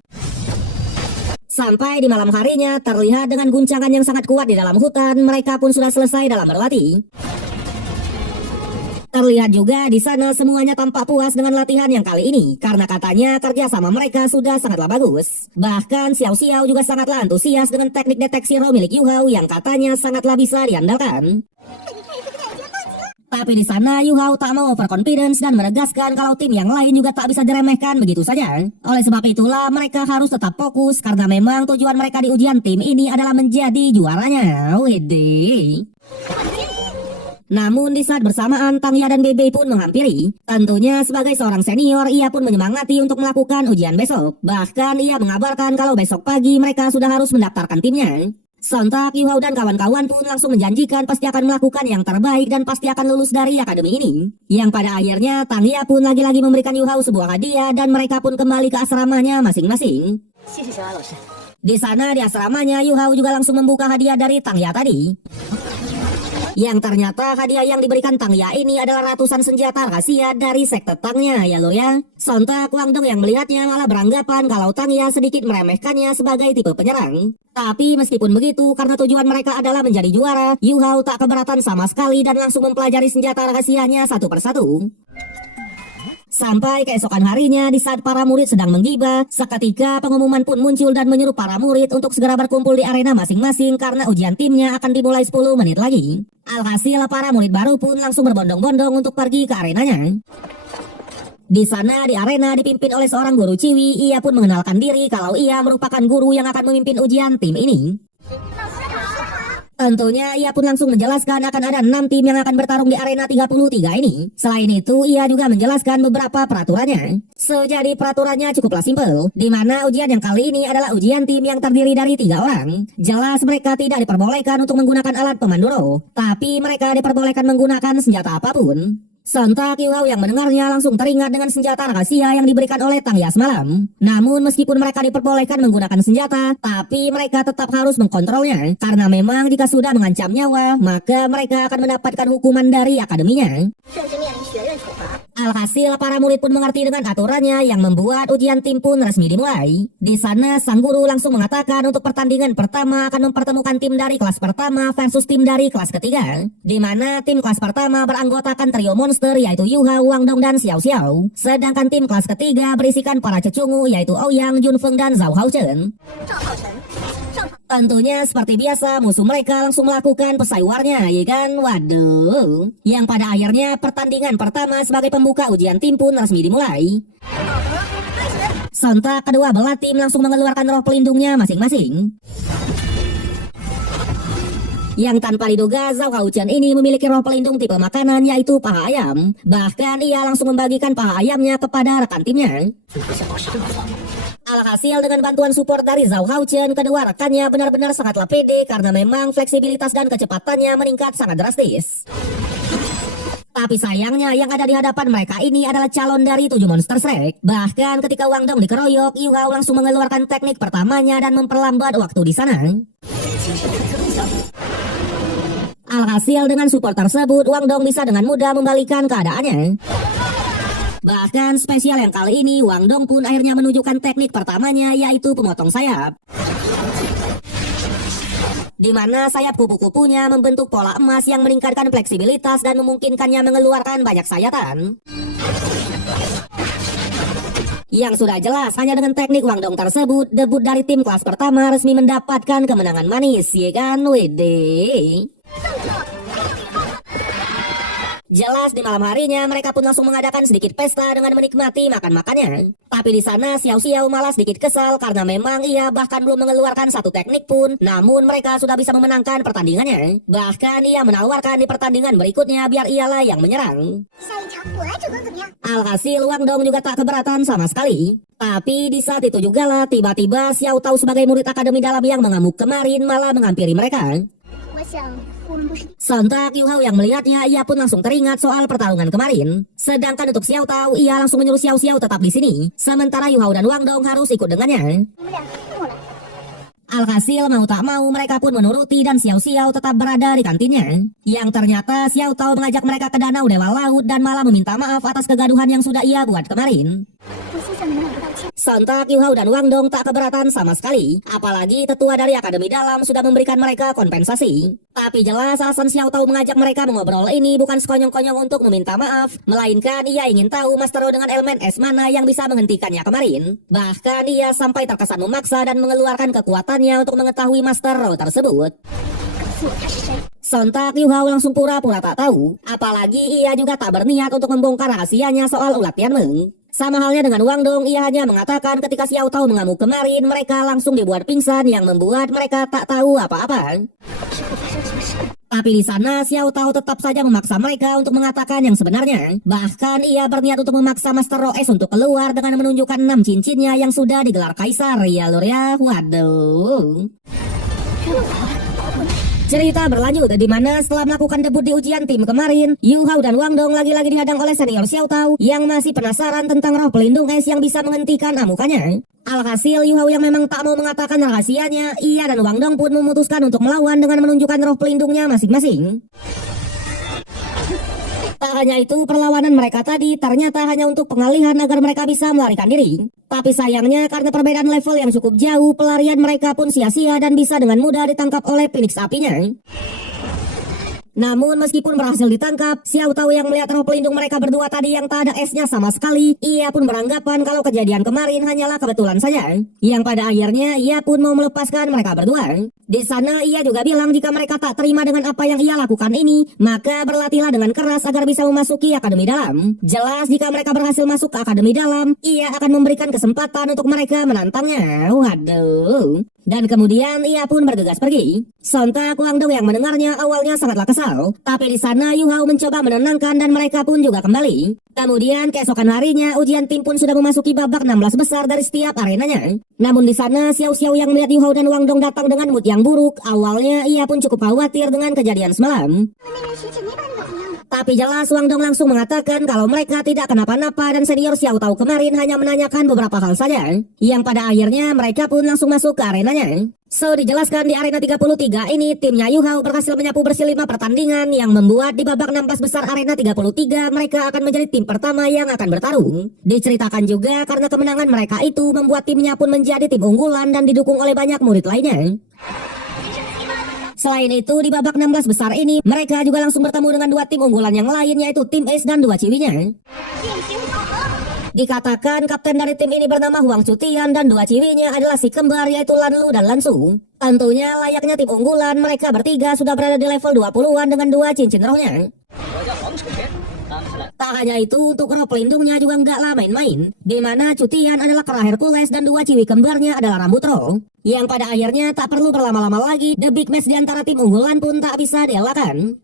Sampai di malam harinya, terlihat dengan guncangan yang sangat kuat di dalam hutan, mereka pun sudah selesai dalam berlatih. Terlihat juga di sana semuanya tampak puas dengan latihan yang kali ini, karena katanya kerja sama mereka sudah sangatlah bagus. Bahkan Xiao Xiao juga sangatlah antusias dengan teknik deteksi roh milik Yu Hao yang katanya sangatlah bisa diandalkan. Tapi di sana Yu Hao tak mau overconfidence dan menegaskan kalau tim yang lain juga tak bisa diremehkan begitu saja. Oleh sebab itulah mereka harus tetap fokus karena memang tujuan mereka di ujian tim ini adalah menjadi juaranya. Widih. Namun di saat bersamaan Tang Ya dan Bebe pun menghampiri. Tentunya sebagai seorang senior ia pun menyemangati untuk melakukan ujian besok. Bahkan ia mengabarkan kalau besok pagi mereka sudah harus mendaftarkan timnya. Sontak Yu Hao dan kawan-kawan pun langsung menjanjikan pasti akan melakukan yang terbaik dan pasti akan lulus dari akademi ini. Yang pada akhirnya Tang Ya pun lagi-lagi memberikan Yu Hao sebuah hadiah dan mereka pun kembali ke asramanya masing-masing. Di sana di asramanya Yu Hao juga langsung membuka hadiah dari Tang Ya tadi. Yang ternyata hadiah yang diberikan Tang Ya ini adalah ratusan senjata rahasia dari sekte Tangnya ya lor ya. Sontak Wang Dong yang melihatnya malah beranggapan kalau Tang Ya sedikit meremehkannya sebagai tipe penyerang. Tapi meskipun begitu, karena tujuan mereka adalah menjadi juara, Yu Hao tak keberatan sama sekali dan langsung mempelajari senjata rahasianya satu persatu. Sampai keesokan harinya di saat para murid sedang menggibah, seketika pengumuman pun muncul dan menyuruh para murid untuk segera berkumpul di arena masing-masing karena ujian timnya akan dimulai 10 menit lagi. Alhasil para murid baru pun langsung berbondong-bondong untuk pergi ke arenanya. Di sana di arena dipimpin oleh seorang guru Ciwi, ia pun mengenalkan diri kalau ia merupakan guru yang akan memimpin ujian tim ini. Tentunya ia pun langsung menjelaskan akan ada 6 tim yang akan bertarung di arena 33 ini. Selain itu ia juga menjelaskan beberapa peraturannya. Jadi peraturannya cukuplah simpel, di mana ujian yang kali ini adalah ujian tim yang terdiri dari 3 orang. Jelas mereka tidak diperbolehkan untuk menggunakan alat pemandu roh, tapi mereka diperbolehkan menggunakan senjata apapun. Sontak Yu Hao yang mendengarnya langsung teringat dengan senjata rahasia yang diberikan oleh Tang Ya semalam. Namun meskipun mereka diperbolehkan menggunakan senjata, tapi mereka tetap harus mengkontrolnya. Karena memang jika sudah mengancam nyawa, maka mereka akan mendapatkan hukuman dari akademinya. Alhasil para murid pun mengerti dengan aturannya yang membuat ujian tim pun resmi dimulai. Di sana sang guru langsung mengatakan untuk pertandingan pertama akan mempertemukan tim dari kelas pertama versus tim dari kelas ketiga. Di mana tim kelas pertama beranggotakan trio monster yaitu Yu Hao, Wang Dong dan Xiao Xiao. Sedangkan tim kelas ketiga berisikan para cecungu yaitu Ouyang, Jun Feng dan Zhao Haochen. Tentunya seperti biasa musuh mereka langsung melakukan pesaywarnya, ya kan? Waduh. Yang pada akhirnya pertandingan pertama sebagai pembuka ujian tim pun resmi dimulai. Sontak kedua belah tim langsung mengeluarkan roh pelindungnya masing-masing. Yang tanpa diduga, Zhao Haochen ini memiliki roh pelindung tipe makanan yaitu paha ayam. Bahkan ia langsung membagikan paha ayamnya kepada rekan timnya. Alhasil dengan bantuan support dari Zhao Haochen, kedua rekannya benar-benar sangatlah pede karena memang fleksibilitas dan kecepatannya meningkat sangat drastis. Tapi sayangnya yang ada di hadapan mereka ini adalah calon dari 7 Monster Strike. Bahkan ketika Wang Dong dikeroyok, Yu Hao langsung mengeluarkan teknik pertamanya dan memperlambat waktu di sana. Alhasil dengan support tersebut, Wang Dong bisa dengan mudah membalikan keadaannya. Bahkan spesial yang kali ini, Wang Dong pun akhirnya menunjukkan teknik pertamanya yaitu pemotong sayap. Di mana sayap kupu-kupunya membentuk pola emas yang meningkatkan fleksibilitas dan memungkinkannya mengeluarkan banyak sayatan. Yang sudah jelas, hanya dengan teknik Wang Dong tersebut, debut dari tim kelas pertama resmi mendapatkan kemenangan manis, ya kan, wede? Jelas di malam harinya mereka pun langsung mengadakan sedikit pesta dengan menikmati makan-makannya. Tapi di sana Xiao Xiao malah sedikit kesal karena memang ia bahkan belum mengeluarkan satu teknik pun, namun mereka sudah bisa memenangkan pertandingannya. Bahkan ia menawarkan di pertandingan berikutnya biar ialah yang menyerang. Alhasil Wang Dong juga tak keberatan sama sekali. Tapi di saat itu juga lah tiba-tiba Xiao Tao sebagai murid akademi dalam yang mengamuk kemarin malah menghampiri mereka. Sontak Yu Hao yang melihatnya, ia pun langsung teringat soal pertarungan kemarin. Sedangkan untuk Xiao Tao, ia langsung menyuruh Xiao Xiao tetap di sini. Sementara Yu Hao dan Wang Dong harus ikut dengannya. Alhasil mau tak mau mereka pun menuruti dan Xiao Xiao tetap berada di kantinnya. Yang ternyata Xiao Tao mengajak mereka ke danau Dewa Laut dan malah meminta maaf atas kegaduhan yang sudah ia buat kemarin. Sontak Yu Hao dan Wang Dong tak keberatan sama sekali. Apalagi tetua dari Akademi Dalam sudah memberikan mereka kompensasi. Tapi jelas alasan Xiao Tao mengajak mereka mengobrol ini bukan sekonyong-konyong untuk meminta maaf, melainkan ia ingin tahu Master Ro dengan elemen es mana yang bisa menghentikannya kemarin. Bahkan ia sampai terkesan memaksa dan mengeluarkan kekuatannya untuk mengetahui Master Ro tersebut. Sontak Yu Hao langsung pura-pura tak tahu. Apalagi ia juga tak berniat untuk membongkar rahasianya soal ulat Tianmeng. Sama halnya dengan Wang Dong, ia hanya mengatakan ketika Xiao Tao mengamuk kemarin, mereka langsung dibuat pingsan yang membuat mereka tak tahu apa-apa. Tapi di sana Xiao Tao tetap saja memaksa mereka untuk mengatakan yang sebenarnya. Bahkan ia berniat untuk memaksa Master Ro S untuk keluar dengan menunjukkan 6 cincinnya yang sudah digelar Kaisar. Ya lur ya, waduh. Cerita berlanjut di mana setelah melakukan debut di ujian tim kemarin, Yu Hao dan Wang Dong lagi-lagi dihadang oleh senior Xiao Tao yang masih penasaran tentang roh pelindung es yang bisa menghentikan amukannya. Alhasil Yu Hao yang memang tak mau mengatakan rahasianya, ia dan Wang Dong pun memutuskan untuk melawan dengan menunjukkan roh pelindungnya masing-masing. Tak hanya itu, perlawanan mereka tadi ternyata hanya untuk pengalihan agar mereka bisa melarikan diri. Tapi sayangnya karena perbedaan level yang cukup jauh, pelarian mereka pun sia-sia dan bisa dengan mudah ditangkap oleh Phoenix apinya. Namun meskipun berhasil ditangkap, Xiao Tao yang melihat roh pelindung mereka berdua tadi yang tak ada esnya sama sekali, ia pun beranggapan kalau kejadian kemarin hanyalah kebetulan saja. Yang pada akhirnya ia pun mau melepaskan mereka berdua. Di sana ia juga bilang jika mereka tak terima dengan apa yang ia lakukan ini, maka berlatihlah dengan keras agar bisa memasuki Akademi Dalam. Jelas jika mereka berhasil masuk ke Akademi Dalam, ia akan memberikan kesempatan untuk mereka menantangnya. Waduh. Dan kemudian ia pun bergegas pergi. Sontak Wang Dong yang mendengarnya awalnya sangatlah kesal. Tapi di sana Yu Hao mencoba menenangkan dan mereka pun juga kembali. Kemudian keesokan harinya ujian tim pun sudah memasuki babak 16 besar dari setiap arenanya. Namun di sana Xiao Xiao yang melihat Yu Hao dan Wang Dong datang dengan mood yang buruk, awalnya ia pun cukup khawatir dengan kejadian semalam. Tapi jelas Wang Dong langsung mengatakan kalau mereka tidak kenapa-napa dan senior Xiao Tao kemarin hanya menanyakan beberapa hal saja. Yang pada akhirnya mereka pun langsung masuk ke arenanya. So dijelaskan di arena 33 ini timnya Yu Hao berhasil menyapu bersih 5 pertandingan yang membuat di babak 16 besar arena 33 mereka akan menjadi tim pertama yang akan bertarung. Diceritakan juga karena kemenangan mereka itu membuat timnya pun menjadi tim unggulan dan didukung oleh banyak murid lainnya. Selain itu, di babak 16 besar ini, mereka juga langsung bertemu dengan 2 tim unggulan yang lain, yaitu tim Ace dan 2 ciwinya. Dikatakan kapten dari tim ini bernama Huang Chutian dan 2 ciwinya adalah si kembar yaitu Lan Lu dan Lan Su. Tentunya layaknya tim unggulan, mereka bertiga sudah berada di level 20-an dengan 2 cincin rohnya. Tak hanya itu, untuk roh pelindungnya juga nggaklah main-main, di mana Cutian adalah kera Hercules dan dua ciwi kembarnya adalah rambut roh, yang pada akhirnya tak perlu berlama-lama lagi, the big match di antara tim unggulan pun tak bisa dielakkan.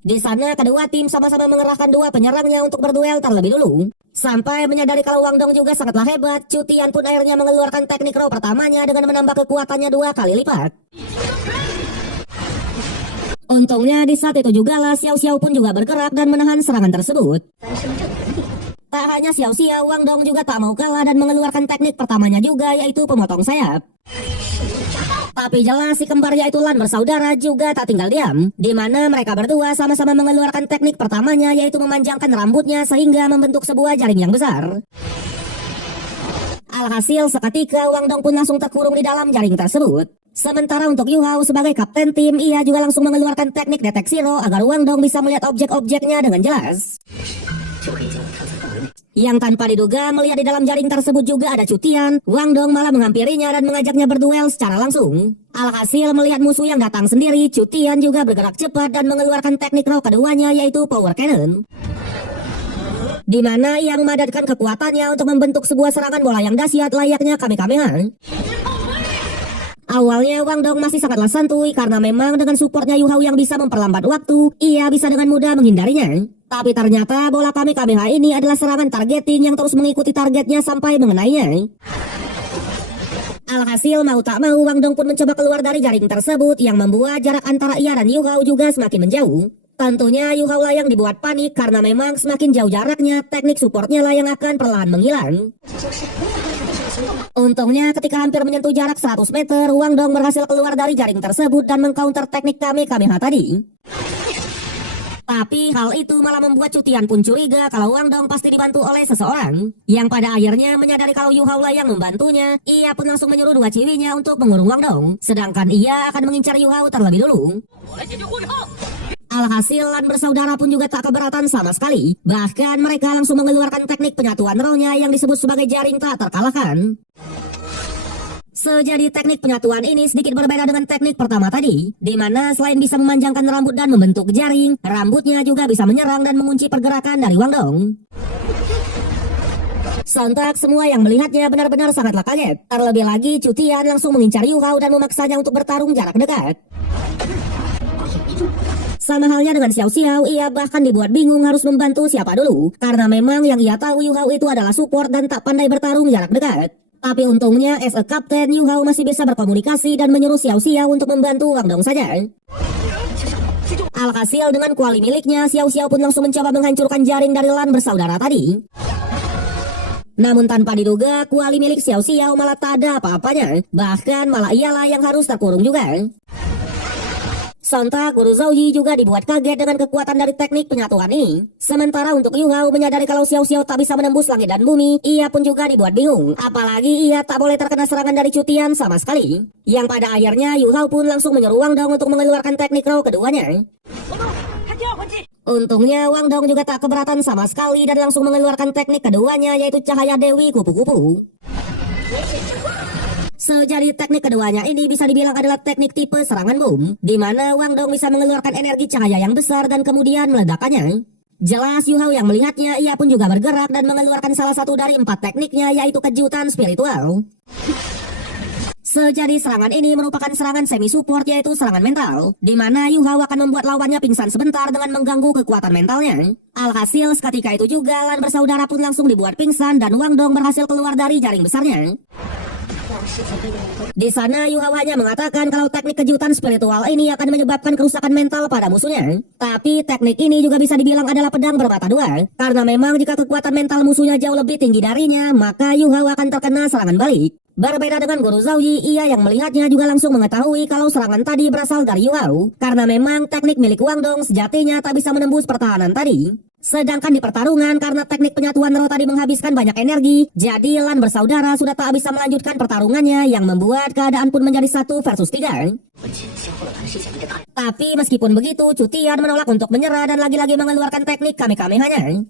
Di sana kedua tim sama-sama mengerahkan dua penyerangnya untuk berduel terlebih dulu. Sampai menyadari kalau Wang Dong juga sangatlah hebat, Cutian pun akhirnya mengeluarkan teknik roh pertamanya dengan menambah kekuatannya 2 kali lipat. Untungnya di saat itu juga lah Xiao Xiao pun juga bergerak dan menahan serangan tersebut. Tak hanya Xiao Xiao, Wang Dong juga tak mau kalah dan mengeluarkan teknik pertamanya juga, yaitu pemotong sayap. Tapi jelas si kembar yaitu Lan bersaudara juga tak tinggal diam, di mana mereka berdua sama-sama mengeluarkan teknik pertamanya, yaitu memanjangkan rambutnya sehingga membentuk sebuah jaring yang besar. Alhasil seketika Wang Dong pun langsung terkurung di dalam jaring tersebut. Sementara untuk Yu Hao sebagai kapten tim, ia juga langsung mengeluarkan teknik deteksi roh agar Wang Dong bisa melihat objek-objeknya dengan jelas. Yang tanpa diduga melihat di dalam jaring tersebut juga ada Cutian, Wang Dong malah menghampirinya dan mengajaknya berduel secara langsung. Alhasil melihat musuh yang datang sendiri, Cutian juga bergerak cepat dan mengeluarkan teknik roh keduanya, yaitu Power Cannon, di mana ia memadatkan kekuatannya untuk membentuk sebuah serangan bola yang dahsyat layaknya Kamehameha. Awalnya Wang Dong masih sangatlah santuy karena memang dengan supportnya Yu Hao yang bisa memperlambat waktu, ia bisa dengan mudah menghindarinya. Tapi ternyata bola Kamehameha ini adalah serangan targeting yang terus mengikuti targetnya sampai mengenainya. Alhasil mau tak mau Wang Dong pun mencoba keluar dari jaring tersebut yang membuat jarak antara ia dan Yu Hao juga semakin menjauh. Tentunya Yu Hao lah yang dibuat panik karena memang semakin jauh jaraknya, teknik supportnya lah yang akan perlahan menghilang. Untungnya ketika hampir menyentuh jarak 100 meter, Wang Dong berhasil keluar dari jaring tersebut dan mengcounter teknik Kamehameha tadi. Tapi hal itu malah membuat Cutian pun curiga kalau Wang Dong pasti dibantu oleh seseorang, yang pada akhirnya menyadari kalau Yu Hao lah yang membantunya. Ia pun langsung menyuruh dua ciwinya untuk mengurung Wang Dong, sedangkan ia akan mengincar Yu Hao terlebih dulu. Alhasil Lan bersaudara pun juga tak keberatan sama sekali. Bahkan mereka langsung mengeluarkan teknik penyatuan rohnya yang disebut sebagai jaring tak terkalahkan. Sejadi teknik penyatuan ini sedikit berbeda dengan teknik pertama tadi, di mana selain bisa memanjangkan rambut dan membentuk jaring, rambutnya juga bisa menyerang dan mengunci pergerakan dari Wang Dong. Sontak semua yang melihatnya benar-benar sangatlah kaget. Terlebih lagi Cutian langsung mengincar Yu Hao dan memaksanya untuk bertarung jarak dekat. Sama halnya dengan Xiao Xiao, ia bahkan dibuat bingung harus membantu siapa dulu, karena memang yang ia tahu Yu Hao itu adalah support dan tak pandai bertarung jarak dekat. Tapi untungnya as a captain, Yu Hao masih bisa berkomunikasi dan menyuruh Xiao Xiao untuk membantu Wang Dong saja. Alhasil dengan kuali miliknya, Xiao Xiao pun langsung mencoba menghancurkan jaring dari Lan bersaudara tadi. Namun tanpa diduga, kuali milik Xiao Xiao malah tak ada apa-apanya, bahkan malah ialah yang harus terkurung juga. Sontak Guru Zhouyi juga dibuat kaget dengan kekuatan dari teknik penyatuan ini. Sementara untuk Yu Hao menyadari kalau Xiao Xiao tak bisa menembus langit dan bumi, ia pun juga dibuat bingung. Apalagi ia tak boleh terkena serangan dari Cutian sama sekali. Yang pada akhirnya Yu Hao pun langsung menyuruh Wang Dong untuk mengeluarkan teknik roh keduanya. Untungnya Wang Dong juga tak keberatan sama sekali dan langsung mengeluarkan teknik keduanya, yaitu cahaya Dewi Kupu-Kupu. Sejadi teknik keduanya ini bisa dibilang adalah teknik tipe serangan bom, di mana Wang Dong bisa mengeluarkan energi cahaya yang besar dan kemudian meledakkannya. Jelas Yu Hao yang melihatnya, ia pun juga bergerak dan mengeluarkan salah satu dari 4 tekniknya, yaitu kejutan spiritual. Sejadi serangan ini merupakan serangan semi-support, yaitu serangan mental, di mana Yu Hao akan membuat lawannya pingsan sebentar dengan mengganggu kekuatan mentalnya. Alhasil seketika itu juga Lan bersaudara pun langsung dibuat pingsan dan Wang Dong berhasil keluar dari jaring besarnya. Di sana Yu Hao hanya mengatakan kalau teknik kejutan spiritual ini akan menyebabkan kerusakan mental pada musuhnya. Tapi teknik ini juga bisa dibilang adalah pedang bermata dua, karena memang jika kekuatan mental musuhnya jauh lebih tinggi darinya, maka Yu Hao akan terkena serangan balik. Berbeda dengan Guru Zhouyi, ia yang melihatnya juga langsung mengetahui kalau serangan tadi berasal dari Yu Hao, karena memang teknik milik Wang Dong sejatinya tak bisa menembus pertahanan tadi. Sedangkan di pertarungan, karena teknik penyatuan roh tadi menghabiskan banyak energi, jadi Lan bersaudara sudah tak bisa melanjutkan pertarungannya, yang membuat keadaan pun menjadi 1 versus 3. Tapi meskipun begitu, Cutian menolak untuk menyerah dan lagi-lagi mengeluarkan teknik Kamehameha-nya.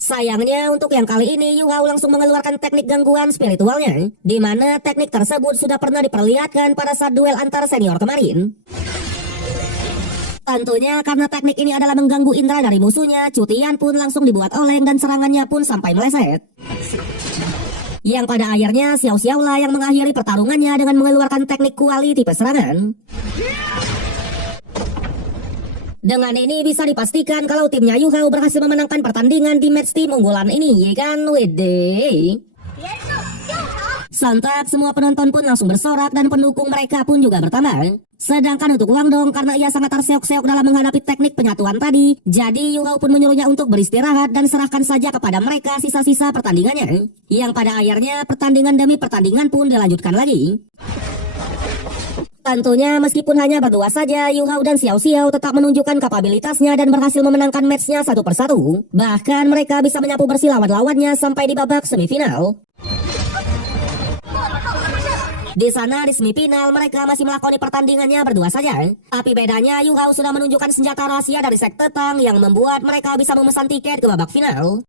Sayangnya untuk yang kali ini Yu Hao langsung mengeluarkan teknik gangguan spiritualnya, di mana teknik tersebut sudah pernah diperlihatkan pada saat duel antar senior kemarin. Tentunya karena teknik ini adalah mengganggu indera dari musuhnya, Cutian pun langsung dibuat oleng dan serangannya pun sampai meleset. Yang pada akhirnya Xiao Xiao lah yang mengakhiri pertarungannya dengan mengeluarkan teknik kuali tipe serangan. Dengan ini bisa dipastikan kalau timnya Yu Hao berhasil memenangkan pertandingan di match tim unggulan ini, ya kan? Wede. Sontak semua penonton pun langsung bersorak dan pendukung mereka pun juga bertambah. Sedangkan untuk Wang Dong karena ia sangat terseok-seok dalam menghadapi teknik penyatuan tadi, jadi Yu Hao pun menyuruhnya untuk beristirahat dan serahkan saja kepada mereka sisa-sisa pertandingannya. Yang pada akhirnya pertandingan demi pertandingan pun dilanjutkan lagi. Tentunya meskipun hanya berdua saja, Yu Hao dan Xiao Xiao tetap menunjukkan kapabilitasnya dan berhasil memenangkan matchnya satu persatu. Bahkan mereka bisa menyapu bersih lawan-lawannya sampai di babak semifinal. Di sana di semifinal mereka masih melakoni pertandingannya berdua saja. Tapi bedanya Yu Hao sudah menunjukkan senjata rahasia dari sekte Tang yang membuat mereka bisa memesan tiket ke babak final.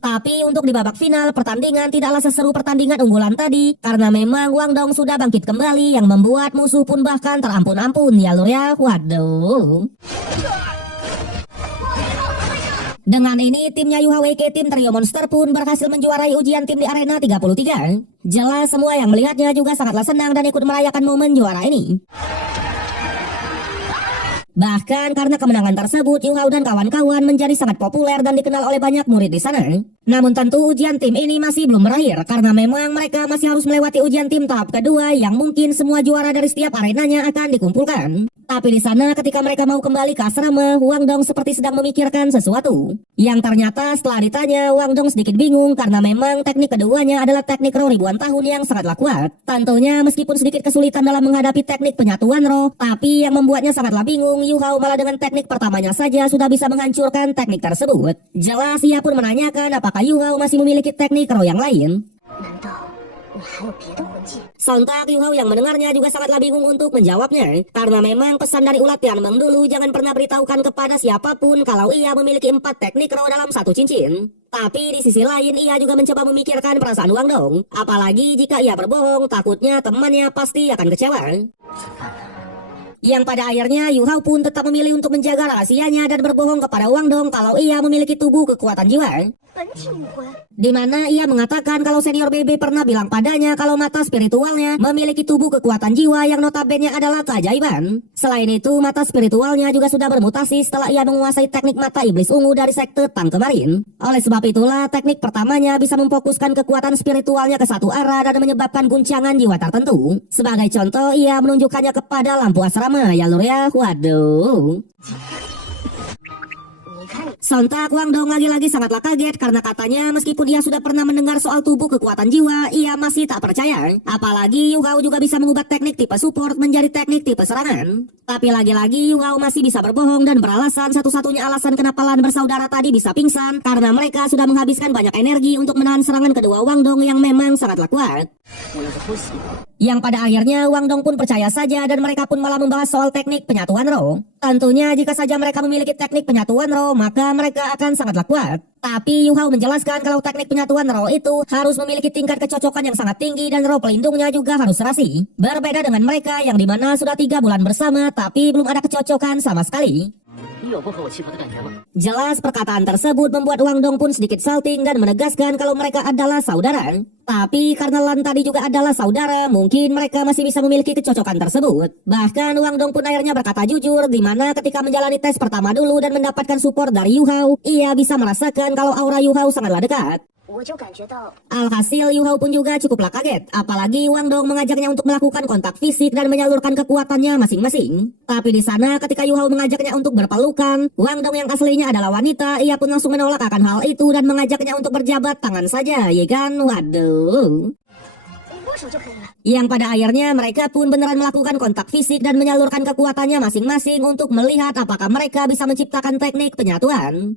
Tapi untuk di babak final pertandingan tidaklah seseru pertandingan unggulan tadi karena memang Wang Dong sudah bangkit kembali yang membuat musuh pun bahkan terampun-ampun ya lur ya. Waduh. Dengan ini timnya Yu Hao WK tim Trio Monster pun berhasil menjuarai ujian tim di arena 33. Jelas semua yang melihatnya juga sangatlah senang dan ikut merayakan momen juara ini. Bahkan karena kemenangan tersebut, Yu Hao dan kawan-kawan menjadi sangat populer dan dikenal oleh banyak murid di sana. Namun tentu ujian tim ini masih belum berakhir karena memang mereka masih harus melewati ujian tim tahap kedua yang mungkin semua juara dari setiap arenanya akan dikumpulkan. Tapi di sana ketika mereka mau kembali ke asrama, Wang Dong seperti sedang memikirkan sesuatu. Yang ternyata setelah ditanya, Wang Dong sedikit bingung karena memang teknik keduanya adalah teknik roh ribuan tahun yang sangatlah kuat. Tentunya meskipun sedikit kesulitan dalam menghadapi teknik penyatuan roh, tapi yang membuatnya sangatlah bingung, Yu Hao malah dengan teknik pertamanya saja sudah bisa menghancurkan teknik tersebut. Jelas ia pun menanyakan apakah Yu Hao masih memiliki teknik roh yang lain. Sontak Yu Hao yang mendengarnya juga sangatlah bingung untuk menjawabnya. Karena memang pesan dari ulat Tianmeng dulu jangan pernah beritahukan kepada siapapun kalau ia memiliki 4 teknik roh dalam satu cincin. Tapi di sisi lain ia juga mencoba memikirkan perasaan Wang Dong. Apalagi jika ia berbohong, takutnya temannya pasti akan kecewa. Yang pada akhirnya Yu Hao pun tetap memilih untuk menjaga rahasianya dan berbohong kepada Wang Dong kalau ia memiliki tubuh kekuatan jiwa. Di mana ia mengatakan kalau senior BB pernah bilang padanya kalau mata spiritualnya memiliki tubuh kekuatan jiwa yang notabene adalah keajaiban. Selain itu, mata spiritualnya juga sudah bermutasi setelah ia menguasai teknik mata iblis ungu dari sekte Tang kemarin. Oleh sebab itulah, teknik pertamanya bisa memfokuskan kekuatan spiritualnya ke satu arah dan menyebabkan guncangan jiwa tertentu. Sebagai contoh, ia menunjukkannya kepada lampu asrama ya lur ya. Waduh. Sontak Wang Dong lagi-lagi sangatlah kaget karena katanya meskipun ia sudah pernah mendengar soal tubuh kekuatan jiwa, ia masih tak percaya. Apalagi Yu Hao juga bisa mengubah teknik tipe support menjadi teknik tipe serangan. Tapi lagi-lagi Yu Hao masih bisa berbohong dan beralasan satu-satunya alasan kenapa Lan bersaudara tadi bisa pingsan karena mereka sudah menghabiskan banyak energi untuk menahan serangan kedua Wang Dong yang memang sangatlah kuat. Yang pada akhirnya Wang Dong pun percaya saja dan mereka pun malah membahas soal teknik penyatuan roh. Tentunya jika saja mereka memiliki teknik penyatuan roh, maka mereka akan sangatlah kuat. Tapi Yu Hao menjelaskan kalau teknik penyatuan roh itu harus memiliki tingkat kecocokan yang sangat tinggi dan roh pelindungnya juga harus serasi. Berbeda dengan mereka yang dimana sudah 3 bulan bersama tapi belum ada kecocokan sama sekali. Jelas perkataan tersebut membuat Wang Dong pun sedikit salting dan menegaskan kalau mereka adalah saudara. Tapi karena Lan tadi juga adalah saudara, mungkin mereka masih bisa memiliki kecocokan tersebut. Bahkan Wang Dong pun akhirnya berkata jujur, di mana ketika menjalani tes pertama dulu dan mendapatkan support dari Yu Hao, ia bisa merasakan kalau aura Yu Hao sangatlah dekat. Alhasil Yu Hao pun juga cukuplah kaget, apalagi Wang Dong mengajaknya untuk melakukan kontak fisik dan menyalurkan kekuatannya masing-masing. Tapi di sana ketika Yu Hao mengajaknya untuk berpelukan, Wang Dong yang aslinya adalah wanita, ia pun langsung menolak akan hal itu dan mengajaknya untuk berjabat tangan saja, ya kan? Waduh. Yang pada akhirnya mereka pun beneran melakukan kontak fisik dan menyalurkan kekuatannya masing-masing untuk melihat apakah mereka bisa menciptakan teknik penyatuan.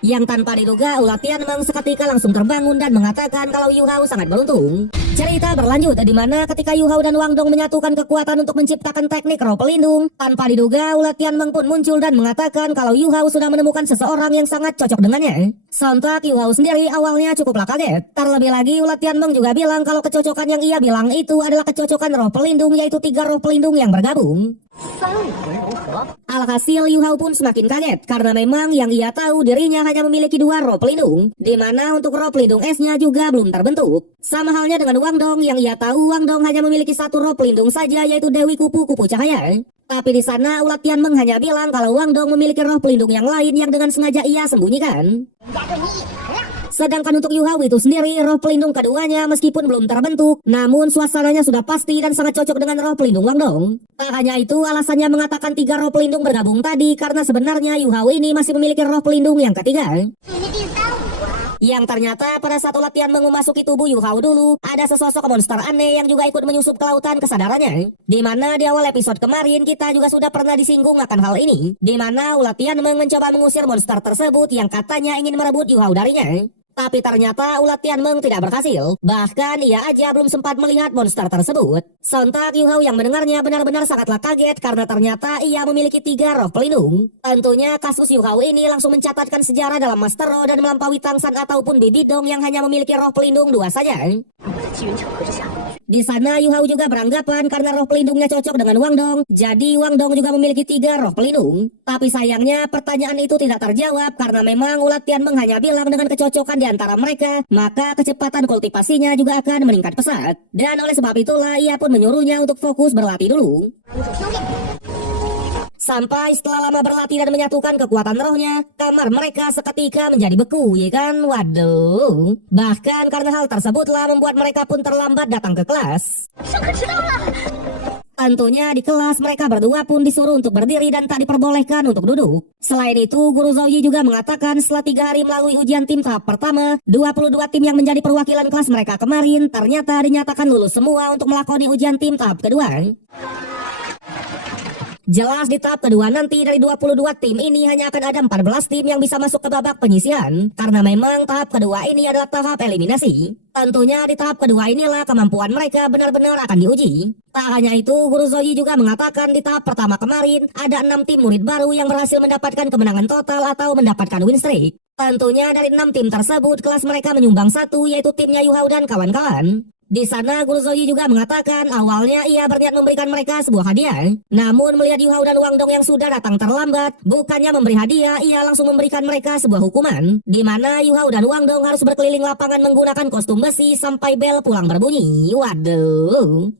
Yang tanpa diduga, ulat Tianmeng seketika langsung terbangun dan mengatakan kalau Yu Hao sangat beruntung. Cerita berlanjut di mana ketika Yu Hao dan Wang Dong menyatukan kekuatan untuk menciptakan teknik roh pelindung, tanpa diduga ulat Tianmeng pun muncul dan mengatakan kalau Yu Hao sudah menemukan seseorang yang sangat cocok dengannya. Sontak Yu Hao sendiri awalnya cukuplah kaget. Terlebih lagi ulat Tianmeng juga bilang kalau kecocokan yang ia bilang itu adalah kecocokan roh pelindung, yaitu 3 roh pelindung yang bergabung. Alhasil Yu Hao pun semakin kaget karena memang yang ia tahu dirinya hanya memiliki 2 roh pelindung, di mana untuk roh pelindung S-nya juga belum terbentuk. Sama halnya dengan Wang Dong, yang ia tahu Wang Dong hanya memiliki 1 roh pelindung saja, yaitu Dewi Kupu-Kupu Cahaya. Tapi di sana ulat Tianmeng hanya bilang kalau Wang Dong memiliki roh pelindung yang lain yang dengan sengaja ia sembunyikan. Sedangkan untuk Yu Hao itu sendiri, roh pelindung keduanya meskipun belum terbentuk, namun suasananya sudah pasti dan sangat cocok dengan roh pelindung Wang Dong. Tak hanya itu, alasannya mengatakan 3 roh pelindung bergabung tadi karena sebenarnya Yu Hao ini masih memiliki roh pelindung yang ketiga. Yang ternyata pada saat ulat Tianmeng memasuki tubuh Yu Hao dulu, ada sesosok monster aneh yang juga ikut menyusup ke lautan kesadarannya. Di mana di awal episode kemarin kita juga sudah pernah disinggung akan hal ini, di mana ulat Tianmeng mencoba mengusir monster tersebut yang katanya ingin merebut Yu Hao darinya. Tapi ternyata ulat Tianmeng tidak berhasil. Bahkan ia aja belum sempat melihat monster tersebut. Sontak Yu Hao yang mendengarnya benar-benar sangatlah kaget karena ternyata ia memiliki 3 roh pelindung. Tentunya kasus Yu Hao ini langsung mencatatkan sejarah dalam Master Roh dan melampaui Tangsan ataupun Bibidong yang hanya memiliki roh pelindung 2 saja. Di sana Yu Hao juga beranggapan karena roh pelindungnya cocok dengan Wang Dong, jadi Wang Dong juga memiliki 3 roh pelindung. Tapi sayangnya pertanyaan itu tidak terjawab karena memang ulat Tianmeng hanya bilang dengan kecocokan di antara mereka, maka kecepatan kultivasinya juga akan meningkat pesat. Dan oleh sebab itulah ia pun menyuruhnya untuk fokus berlatih dulu. Sampai setelah lama berlatih dan menyatukan kekuatan rohnya, kamar mereka seketika menjadi beku, ya kan? Waduh. Bahkan karena hal tersebutlah membuat mereka pun terlambat datang ke kelas. Tentunya di kelas mereka berdua pun disuruh untuk berdiri dan tak diperbolehkan untuk duduk. Selain itu, Guru Zouyi juga mengatakan setelah 3 hari melalui ujian tim tahap pertama, 22 tim yang menjadi perwakilan kelas mereka kemarin ternyata dinyatakan lulus semua untuk melakoni ujian tim tahap kedua. Jelas di tahap kedua nanti dari 22 tim ini hanya akan ada 14 tim yang bisa masuk ke babak penyisian. Karena memang tahap kedua ini adalah tahap eliminasi. Tentunya di tahap kedua inilah kemampuan mereka benar-benar akan diuji. Tak hanya itu, Guru Zouyi juga mengatakan di tahap pertama kemarin ada 6 tim murid baru yang berhasil mendapatkan kemenangan total atau mendapatkan win streak. Tentunya dari 6 tim tersebut kelas mereka menyumbang 1, yaitu timnya Yu Hao dan kawan-kawan. Di sana Guru Zouyi juga mengatakan awalnya ia berniat memberikan mereka sebuah hadiah. Namun melihat Yu Hao dan Wang Dong yang sudah datang terlambat, bukannya memberi hadiah, ia langsung memberikan mereka sebuah hukuman. Di mana Yu Hao dan Wang Dong harus berkeliling lapangan menggunakan kostum besi sampai bel pulang berbunyi. Waduh.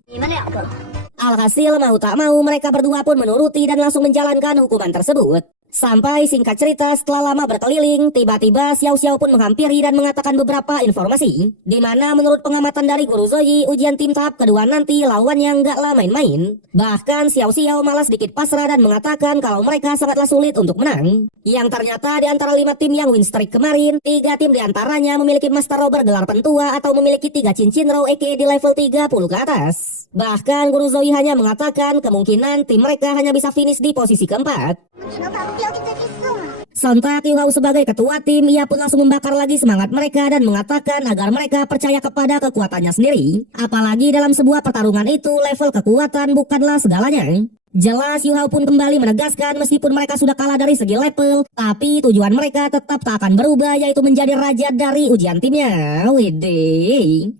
Alhasil mau tak mau mereka berdua pun menuruti dan langsung menjalankan hukuman tersebut. Sampai singkat cerita setelah lama berkeliling, tiba-tiba Xiao Xiao pun menghampiri dan mengatakan beberapa informasi. Di mana menurut pengamatan dari Guru Zouyi, ujian tim tahap kedua nanti lawannya nggaklah main-main. Bahkan Xiao Xiao malah sedikit pasrah dan mengatakan kalau mereka sangatlah sulit untuk menang. Yang ternyata di antara 5 tim yang win streak kemarin, 3 tim di antaranya memiliki Master Roh bergelar pentua atau memiliki 3 cincin roh EK di level 30 ke atas. Bahkan Guru Zouyi hanya mengatakan kemungkinan tim mereka hanya bisa finish di posisi keempat. Sontak Yu Hao sebagai ketua tim, ia pun langsung membakar lagi semangat mereka dan mengatakan agar mereka percaya kepada kekuatannya sendiri. Apalagi dalam sebuah pertarungan itu, level kekuatan bukanlah segalanya. Jelas Yu Hao pun kembali menegaskan meskipun mereka sudah kalah dari segi level, tapi tujuan mereka tetap tak akan berubah, yaitu menjadi raja dari ujian timnya. Widih.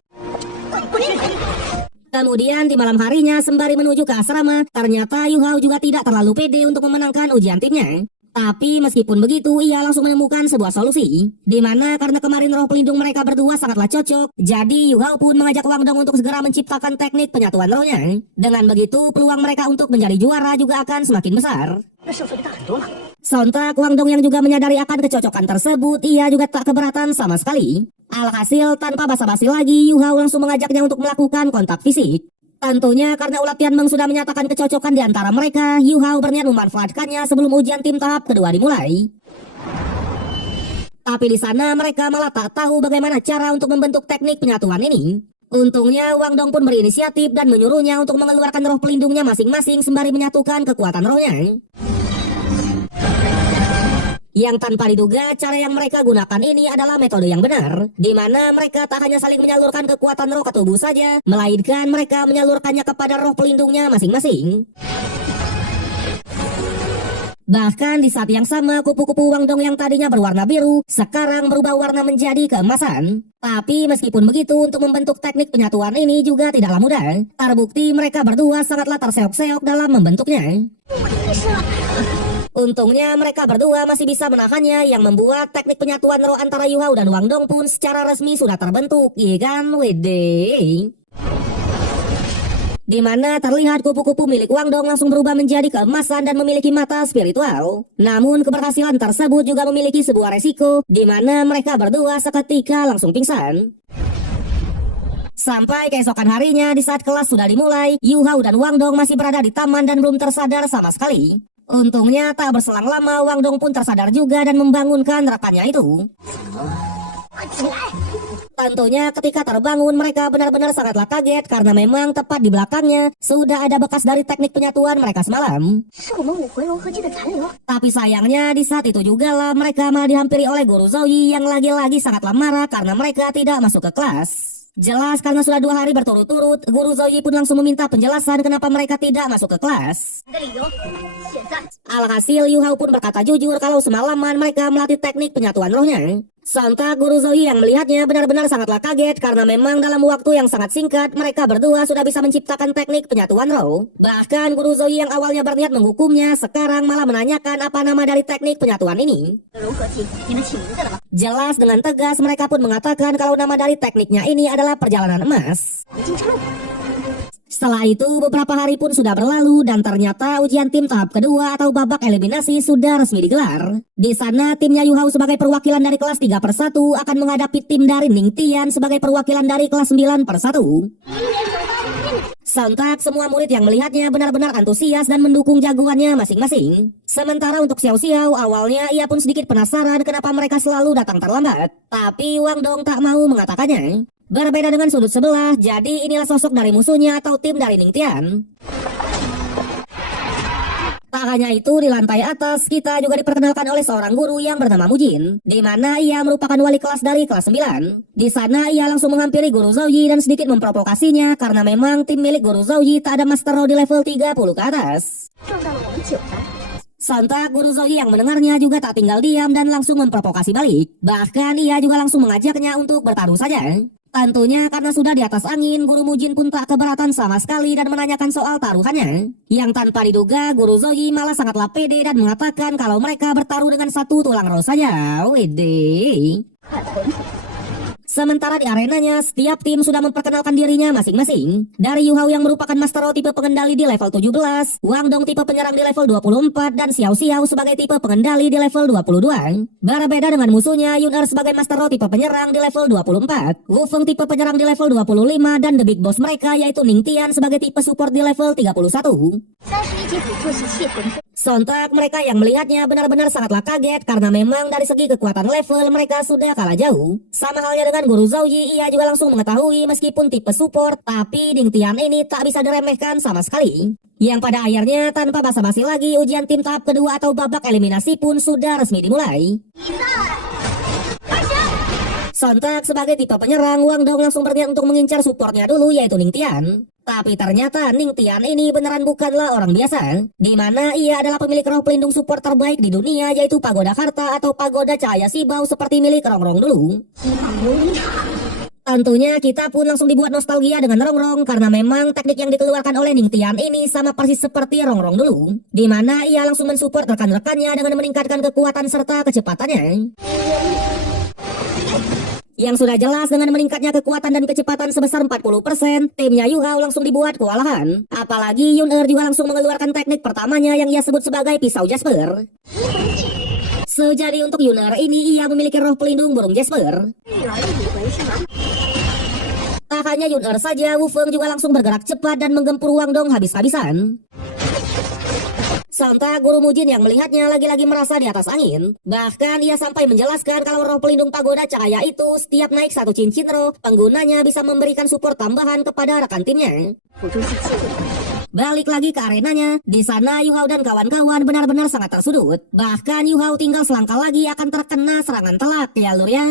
Kemudian di malam harinya sembari menuju ke asrama, ternyata Yu Hao juga tidak terlalu pede untuk memenangkan ujian timnya. Tapi meskipun begitu, ia langsung menemukan sebuah solusi. Di mana karena kemarin roh pelindung mereka berdua sangatlah cocok, jadi Yu Hao pun mengajak Wang Dong untuk segera menciptakan teknik penyatuan rohnya. Dengan begitu, peluang mereka untuk menjadi juara juga akan semakin besar. Sontak Wang Dong yang juga menyadari akan kecocokan tersebut, ia juga tak keberatan sama sekali. Alhasil tanpa basa-basi lagi, Yu Hao langsung mengajaknya untuk melakukan kontak fisik. Tentunya karena ulat Tianmeng sudah menyatakan kecocokan di antara mereka, Yu Hao berniat memanfaatkannya sebelum ujian tim tahap kedua dimulai. Tapi di sana mereka malah tak tahu bagaimana cara untuk membentuk teknik penyatuan ini. Untungnya Wang Dong pun berinisiatif dan menyuruhnya untuk mengeluarkan roh pelindungnya masing-masing sembari menyatukan kekuatan rohnya. Yang tanpa diduga, cara yang mereka gunakan ini adalah metode yang benar, di mana mereka tak hanya saling menyalurkan kekuatan roh ke tubuh saja, melainkan mereka menyalurkannya kepada roh pelindungnya masing-masing. Bahkan di saat yang sama, kupu-kupu Wangdong yang tadinya berwarna biru, sekarang berubah warna menjadi keemasan. Tapi meskipun begitu, untuk membentuk teknik penyatuan ini juga tidaklah mudah. Terbukti mereka berdua sangatlah terseok-seok dalam membentuknya. Untungnya mereka berdua masih bisa menahannya, yang membuat teknik penyatuan roh antara Yu Hao dan Wangdong pun secara resmi sudah terbentuk, iya kan, wede. Di mana terlihat kupu-kupu milik Wangdong langsung berubah menjadi keemasan dan memiliki mata spiritual. Namun keberhasilan tersebut juga memiliki sebuah resiko, di mana mereka berdua seketika langsung pingsan. Sampai keesokan harinya, di saat kelas sudah dimulai, Yu Hao dan Wangdong masih berada di taman dan belum tersadar sama sekali. Untungnya tak berselang lama, Wangdong pun tersadar juga dan membangunkan rekannya itu. Tentunya ketika terbangun, mereka benar-benar sangatlah kaget karena memang tepat di belakangnya sudah ada bekas dari teknik penyatuan mereka semalam. Tapi sayangnya di saat itu juga lah mereka malah dihampiri oleh Guru Zhouyi yang lagi-lagi sangatlah marah karena mereka tidak masuk ke kelas. Jelas karena sudah 2 hari berturut-turut, Guru Zhouyi pun langsung meminta penjelasan kenapa mereka tidak masuk ke kelas. Alhasil Yu Hao pun berkata jujur kalau semalaman mereka melatih teknik penyatuan rohnya. Sontak Guru Zhouyi yang melihatnya benar-benar sangatlah kaget karena memang dalam waktu yang sangat singkat mereka berdua sudah bisa menciptakan teknik penyatuan roh. Bahkan Guru Zhouyi yang awalnya berniat menghukumnya sekarang malah menanyakan apa nama dari teknik penyatuan ini. Jelas dengan tegas mereka pun mengatakan kalau nama dari tekniknya ini adalah perjalanan emas. Setelah itu beberapa hari pun sudah berlalu dan ternyata ujian tim tahap kedua atau babak eliminasi sudah resmi digelar. Di sana timnya Yu Hao sebagai perwakilan dari kelas 3/1 akan menghadapi tim dari Ning Tian sebagai perwakilan dari kelas 9/1. Sontak semua murid yang melihatnya benar-benar antusias dan mendukung jagoannya masing-masing. Sementara untuk Xiao Xiao awalnya ia pun sedikit penasaran kenapa mereka selalu datang terlambat. Tapi Wangdong tak mau mengatakannya. Berbeda dengan sudut sebelah, jadi inilah sosok dari musuhnya atau tim dari Ning Tian. Tak hanya itu, di lantai atas kita juga diperkenalkan oleh seorang guru yang bernama Mujin, di mana ia merupakan wali kelas dari kelas 9. Di sana ia langsung menghampiri Guru Zhouyi dan sedikit memprovokasinya karena memang tim milik Guru Zhouyi tak ada Master Roh di level 30 ke atas. Sontak Guru Zhouyi yang mendengarnya juga tak tinggal diam dan langsung memprovokasi balik. Bahkan ia juga langsung mengajaknya untuk bertaruh saja. Tentunya karena sudah di atas angin, Guru Mujin pun tak keberatan sama sekali dan menanyakan soal taruhannya. Yang tanpa diduga, Guru Zhouyi malah sangatlah pede dan mengatakan kalau mereka bertaruh dengan 1 tulang roh saja. Wede. Sementara di arenanya, setiap tim sudah memperkenalkan dirinya masing-masing. Dari Yu Hao yang merupakan Master Roh tipe pengendali di level 17, Wangdong tipe penyerang di level 24, dan Xiao Xiao sebagai tipe pengendali di level 22. Berbeda dengan musuhnya, Yun Er sebagai Master Roh tipe penyerang di level 24, Wu Feng tipe penyerang di level 25, dan The Big Boss mereka yaitu Ning Tian sebagai tipe support di level 31. Sontak mereka yang melihatnya benar-benar sangatlah kaget karena memang dari segi kekuatan level mereka sudah kalah jauh. Sama halnya dengan Guru Zhouyi, ia juga langsung mengetahui meskipun tipe support, tapi Ning Tian ini tak bisa diremehkan sama sekali. Yang pada akhirnya tanpa basa-basi lagi ujian tim tahap kedua atau babak eliminasi pun sudah resmi dimulai. Sontak sebagai tipe penyerang, Wangdong langsung berniat untuk mengincar supportnya dulu yaitu Ning Tian. Tapi ternyata Ning Tian ini beneran bukanlah orang biasa, di mana ia adalah pemilik roh pelindung support terbaik di dunia yaitu Pagoda Harta atau Pagoda Cahaya Sibau seperti milik Rongrong dulu. Tentunya kita pun langsung dibuat nostalgia dengan Rongrong karena memang teknik yang dikeluarkan oleh Ning Tian ini sama persis seperti Rongrong dulu, di mana ia langsung mensupport rekan-rekannya dengan meningkatkan kekuatan serta kecepatannya. Yang sudah jelas dengan meningkatnya kekuatan dan kecepatan sebesar 40%, timnya Yu Hao langsung dibuat kewalahan. Apalagi Yun Er juga langsung mengeluarkan teknik pertamanya yang ia sebut sebagai pisau Jasper. Sejadi untuk Yun Er ini ia memiliki roh pelindung burung Jasper. Tak hanya Yun Er saja, Wu Feng juga langsung bergerak cepat dan menggempur Wangdong habis-habisan. Sontak Guru Mujin yang melihatnya lagi-lagi merasa di atas angin. Bahkan ia sampai menjelaskan kalau roh pelindung Pagoda Cahaya itu setiap naik 1 cincin roh, penggunanya bisa memberikan support tambahan kepada rekan timnya. balik lagi ke arenanya. Di sana Yu Hao dan kawan-kawan benar-benar sangat tersudut. Bahkan Yu Hao tinggal selangkah lagi akan terkena serangan telak ya lur ya.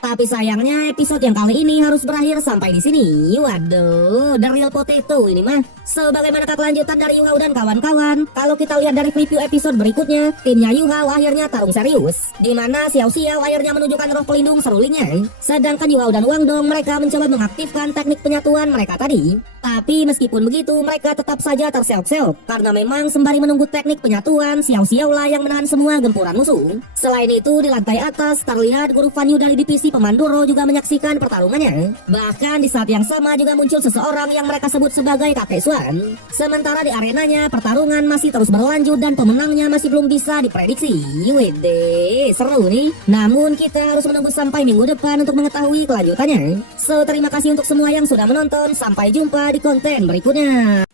Tapi sayangnya episode yang kali ini harus berakhir sampai di sini. Waduh, the real potato ini mah. Sebagaimana kelanjutan dari Yu Hao dan kawan-kawan, kalau kita lihat dari preview episode berikutnya, timnya Yu Hao akhirnya tarung serius, di mana Xiao Xiao akhirnya menunjukkan roh pelindung serulingnya. Sedangkan Yu Hao dan Wang Dong mereka mencoba mengaktifkan teknik penyatuan mereka tadi. Tapi meskipun begitu, mereka tetap saja terseok-seok karena memang sembari menunggu teknik penyatuan, Xiao Xiao lah yang menahan semua gempuran musuh. Selain itu, di lantai atas terlihat guru Fan Yu dari divisi Pemanduro juga menyaksikan pertarungannya. Bahkan di saat yang sama juga muncul seseorang yang mereka sebut sebagai kakek Swan. Sementara di arenanya, pertarungan masih terus berlanjut dan pemenangnya masih belum bisa diprediksi. Wede, seru nih. Namun kita harus menunggu sampai minggu depan untuk mengetahui kelanjutannya. So, terima kasih untuk semua yang sudah menonton. Sampai jumpa di konten berikutnya.